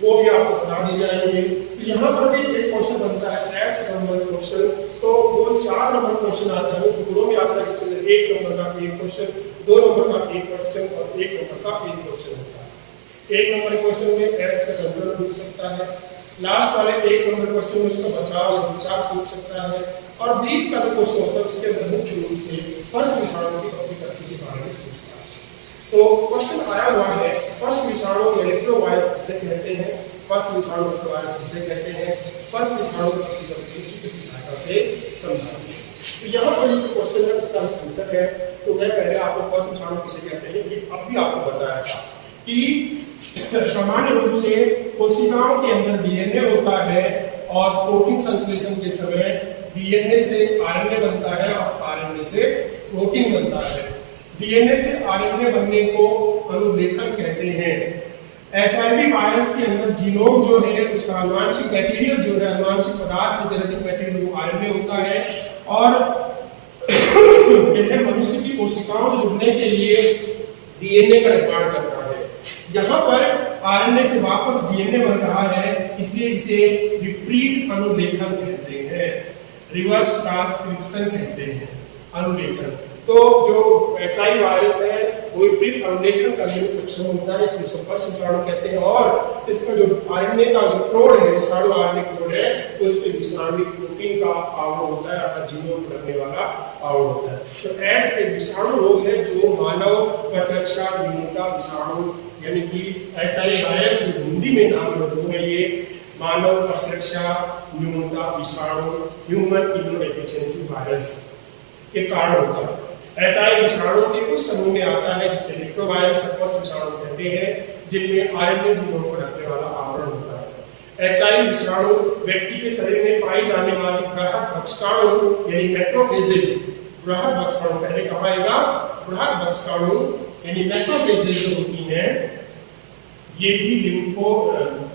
वो भी आपको बता दिए जाएंगे। तो यहाँ पर भी एक क्वेश्चन बनता है एड्स से संबंधित क्वेश्चन, तो वो 4 नंबर क्वेश्चन आता है, वो टुकड़ों में आता है, जिसमें 1 नंबर का एक क्वेश्चन, 2 नंबर का एक क्वेश्चन और 1 नंबर का एक क्वेश्चन होता है। 1 नंबर क्वेश्चन में एड्स का संचरण पूछ सकता है, लास्ट वाले 1 नंबर क्वेश्चन में उसका बचाव या उपचार पूछ सकता है, और बीच का जो क्वेश्चन होता है उसके अंदर मुख्य रूप से पश विषाणु की प्रतिकृति के बारे में पूछता है। तो क्वेश्चन आया हुआ है पश विषाणु रेट्रोवायरस किसे कहते हैं, पश विषाणु रेट्रोवायरस किसे कहते हैं, पश विषाणु की प्रतिकृति चित्र की सहायता से समझाते हैं। तो यहाँ पर जो क्वेश्चन है उसका आंसर है, तो मैं पहले आपको पश विषाणु किसे कहते हैं ये अब भी आपको बताया था कि सामान्य रूप से कोशिकाओं के अंदर डीएनए होता है और प्रोटीन संश्लेषण के समय डीएनए से आरएनए बनता है और आरएनए से प्रोटीन बनता है। डीएनए से आरएनए बनने को अनुलेखन कहते हैं। एचआईवी वायरस के अंदर जीनोम जो है उसका आनुवांशिक मटेरियल जो है, आनुवांशिक पदार्थ जेनेटिक मटेरियल वो आरएनए होता है और यह मनुष्य की कोशिकाओं से जुड़ने के लिए डीएनए का निर्माण करता है। यहाँ पर आरएनए से वापस डीएनए बन रहा है, इसलिए इसे विपरीत अनुलेखन कहते हैं, रिवर्स ट्रांसक्रिप्शन कहते हैं, अनुलेखन। तो जो एचआईवी वायरस है वो विपरीत अनुलेखन करने में सक्षम होता है, इसलिए इसको पश विषाणु कहते हैं। और इसका जो आरएनए का जो कोड है, विषाणु आरएनए कोड है, उस पे विषाणु प्रोटीन का आवरण होता है, अर्थात जीनोम पर लगने वाला आवरण होता है। तो एड्स एक विषाणु रोग है जो मानव प्रतिरक्षा न्यूनता विषाणु यानी कि एचआईवी वायरस जो हिंदी में नाम रोग है, ये मानव प्रतिरक्षा न्यूनता विषाणु ह्यूमन इम्यूनोडेफिशिएंसी वायरस के कारण होता है। एचआईवी विषाणु के कुछ समूह में आता है जिसे रेट्रोवायरस पश विषाणु कहते हैं, जिनमें आरएनए जीनोम को ढकने वाला आवरण होता है। एचआईवी विषाणु व्यक्ति के शरीर में पाई जाने वाली बृहद भक्षकाणु यानी मैक्रोफेजेस, बृहद भक्षकाणु पहले कहा आएगा, बृहद भक्षकाणु यानी मैक्रोफेजेस जो होती हैं, ये भी लिम्फो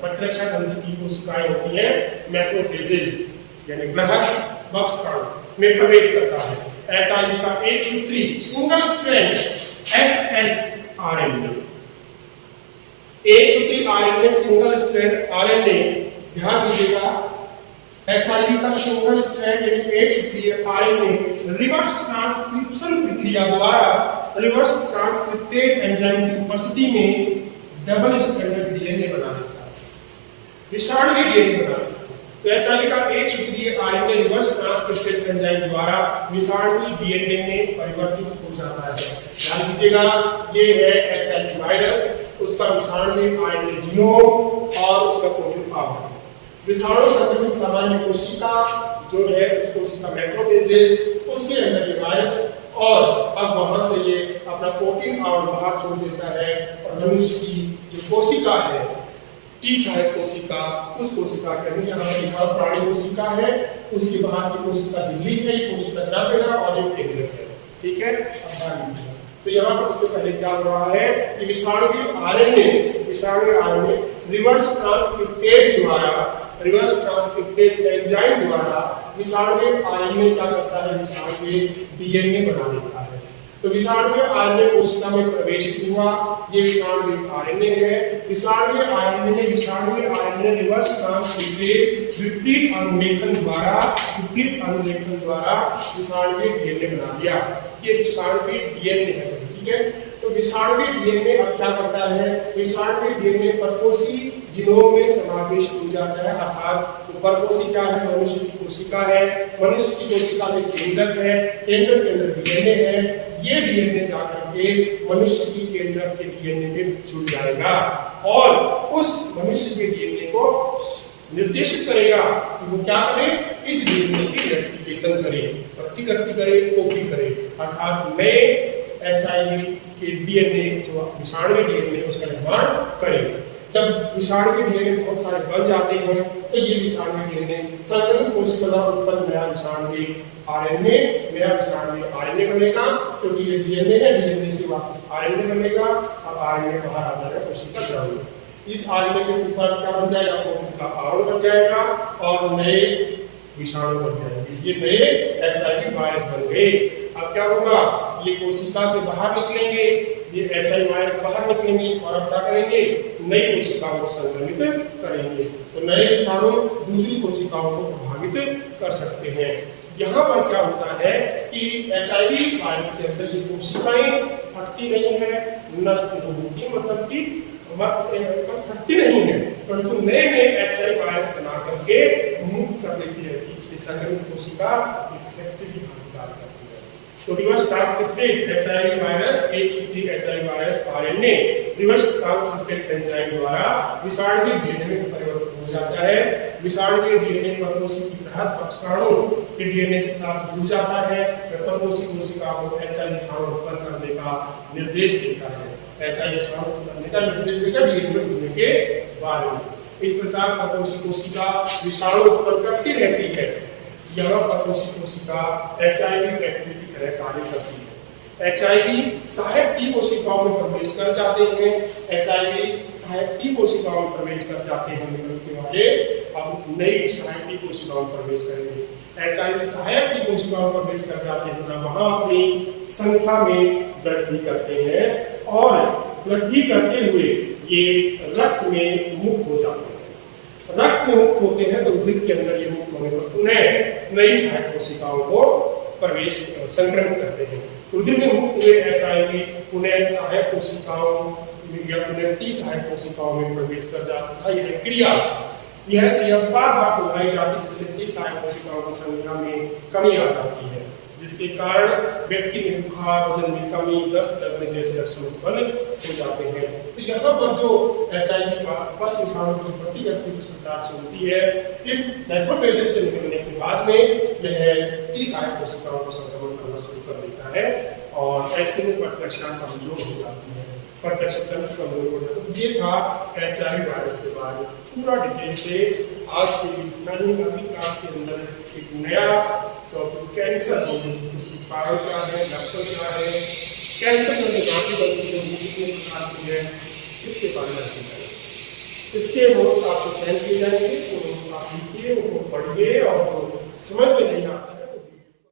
प्रतिरक्षा तंत्र की कोशिकाएं होती हैं, मैक्रोफेजेस यानी बृहद भक्षकाणु में प्रवेश करता है। एचआईवी का एक सूत्री सिंगल स्ट्रैंड एसएसआरएनए, एक सूत्री आरएनए, सिंगल स्ट्रैंड आरएनए, ध्यान दीजिएगा, एचआईवी का सिंगल स्ट्रैंड यानी एक सूत्री आरएनए रिवर्स ट्रांसक्रिप्शन प्रक्रिया द्वारा रिवर्स ट्रांसक्रिप्टेज एंजाइम की उपस्थिति में डबल स्ट्रैंडेड डीएनए बना देता है, विषाणु डीएनए बना देता है। तो एचआईवी का एक सूत्रीय आरएनए रिवर्स ट्रांसक्रिप्टेज एंजाइम द्वारा विषाणु डीएनए में परिवर्तित हो जाता है। ध्यान दीजिएगा, ये है एचआईवी वायरस, उसका विषाणु आरएनए जीनोम और उसका प्रोटीन पावर। विषाणु संक्रमित सामान्य कोशिका जो है उस कोशिका मैक्रोफेजेस, उसके अंदर ये वायरस, और अब वहां से ये अपना प्रोटीन और बाहर छोड़ देता है, और मनुष्य की जो कोशिका है टी सहायक कोशिका, उस कोशिका के अंदर यहाँ लिखा प्राणी कोशिका है, उसके बाहर की कोशिका झिल्ली है, ये कोशिका द्रव्य है और एक केंद्रक है, ठीक है। तो यहाँ पर सबसे पहले क्या हो रहा है कि विषाणु आरएनए रिवर्स ट्रांसक्रिप्टेज द्वारा, रिवर्स ट्रांसक्रिप्टेज एंजाइम द्वारा विषाणु आरएनए क्या करता है, विषाणु डीएनए बना देता है। तो विषाणु आरएनए कोशिका में प्रवेश हुआ, ये विषाणु आरएनए है। विषाणु आरएनए रिवर्स ट्रांसक्रिप्टेज विपरीत अनुलेखन द्वारा विषाणु डीएनए बना दिया, ये विषाणु डीएनए है, ठीक है। तो विषाणु डीएनए अब क्या करता है, विषाणु डीएनए परपोषी जीनोम में समावेश हो जाता है, अर्थात परपोषी क्या है, मनुष्य की कोशिका है, मनुष्य की कोशिका में केंद्रक है, केंद्रक के अंदर डीएनए है, ये डीएनए जाकर के मनुष्य की केंद्रक के डीएनए में जुड़ जाएगा और उस मनुष्य के डीएनए को निर्देशित करेगा कि वो क्या करे, इस डीएनए की रेप्लिकेशन करे, प्रतिकृति करे, कॉपी करे, अर्थात नए एचआईवी के डीएनए जो विषाणु डीएनए उसका निर्माण करेगा। जब विषाणु डीएनए बहुत सारे बन जाते हैं तो ये विषाणु डीएनए संक्रमित कोशिका द्वारा उत्पन्न नया विषाणु आरएनए बनेगा, क्योंकि ये डीएनए है, डीएनए से वापस आरएनए बनेगा और आरएनए बाहर आ जाएगा कोशिका द्रव्य। इस आरएनए के ऊपर क्या बन जाएगा, प्रोटीन का आवरण बन जाएगा और नए विषाणु बन जाएंगे, ये नए एचआईवी वायरस बन गए। अब क्या होगा, ये कोशिका से बाहर निकलेंगे, ये एचआईवी वायरस बाहर निकलेंगे और अब क्या करेंगे, नई कोशिकाओं को संक्रमित करेंगे। तो नए विषाणु दूसरी कोशिकाओं को प्रभावित कर सकते हैं। यहाँ पर क्या होता है कि एचआईवी वायरस के अंदर ये कोशिकाएं फटती नहीं है, नष्ट नहीं होती, मतलब कि फटती नहीं है, परंतु नए एचआईवी वायरस बना करके मुक्त कर देती है, इसलिए संक्रमित कोशिका इफेक्टिवली भूमिका करती है। तो रिवर्स ट्रांसक्रिप्टेज एचआईवी वायरस, एक सूत्री HIV virus RNA reverse transcriptase enzyme द्वारा विषाणु के डीएनए में परिवर्तित हो जाता है। विषाणु के डीएनए परपोषी की बृहद भक्षकाणु के डीएनए के साथ जुड़ जाता है, परपोषी कोशिका को एचआईवी विषाणु उत्पन्न करने का निर्देश देता है, एचआईवी विषाणु उत्पन्न का निर्देश देगा डीएनए में जुड़ने के बारे में। इस प्रकार परपोषी कोशिका विषाणु उत्पन्न करती रहती है। यहाँ परपोषी कोशिका एचआईवी फैक्ट्री की तरह कार्य करती है। एचआईवी सहायक टी कोशिकाओं में प्रवेश कर जाते हैं, एचआईवी सहायक टी कोशिकाओं में प्रवेश कर जाते हैं, निकलने वाले अब नई सहायक टी कोशिकाओं में प्रवेश करेंगे। एचआईवी सहायक टी कोशिकाओं में प्रवेश कर जाते हैं, वहां अपनी संख्या में वृद्धि करते हैं और वृद्धि करते हुए ये रक्त में मुक्त हो जाते हैं। रक्त में मुक्त होते हैं तो उद्भिद के अंदर ये मुक्त होने पर उन्हें नई सहायक कोशिकाओं को प्रवेश संक्रमित करते हैं। उद्भिद में मुक्त हुए एचआईवी उन्हें सहायक कोशिकाओं या उन्हें टी सहायक कोशिकाओं में प्रवेश कर जाता है। यह क्रिया बार-बार दोहराई जाती है, जिससे टी सहायक कोशिकाओं की संख्या में कमी आ जाती है, जिसके कारण व्यक्ति में बुखार, वजन में कमी, दस्त लगने जैसे लक्षण उत्पन्न हो जाते हैं। तो यहाँ पर जो एचआईवी वायरस विषाणु की प्रतिकृति किस प्रकार से होती है, इस मैक्रोफेजेस से निकलने के बाद में यह टी सहायक कोशिकाओं को संक्रमण करना शुरू कर देता है और ऐसे में प्रतिरक्षा कमजोर हो जाती है। प्रतिरक्षा तंत्र कमजोर हो जाता है। ये था HIV वायरस के बारे में पूरा डिटेल से। आज के इतना ही, अगली क्लास के अंदर एक नया टॉपिक कैंसर हो, उसकी कारण क्या है, लक्षण क्या है, कैंसर में गांठें बनती है वो कितने प्रकार की है, इसके बारे में बताएंगे। इसके नोट्स आपको सेंड किए जाएंगे, तो नोट्स आप लिखिए, उनको पढ़िए और समझ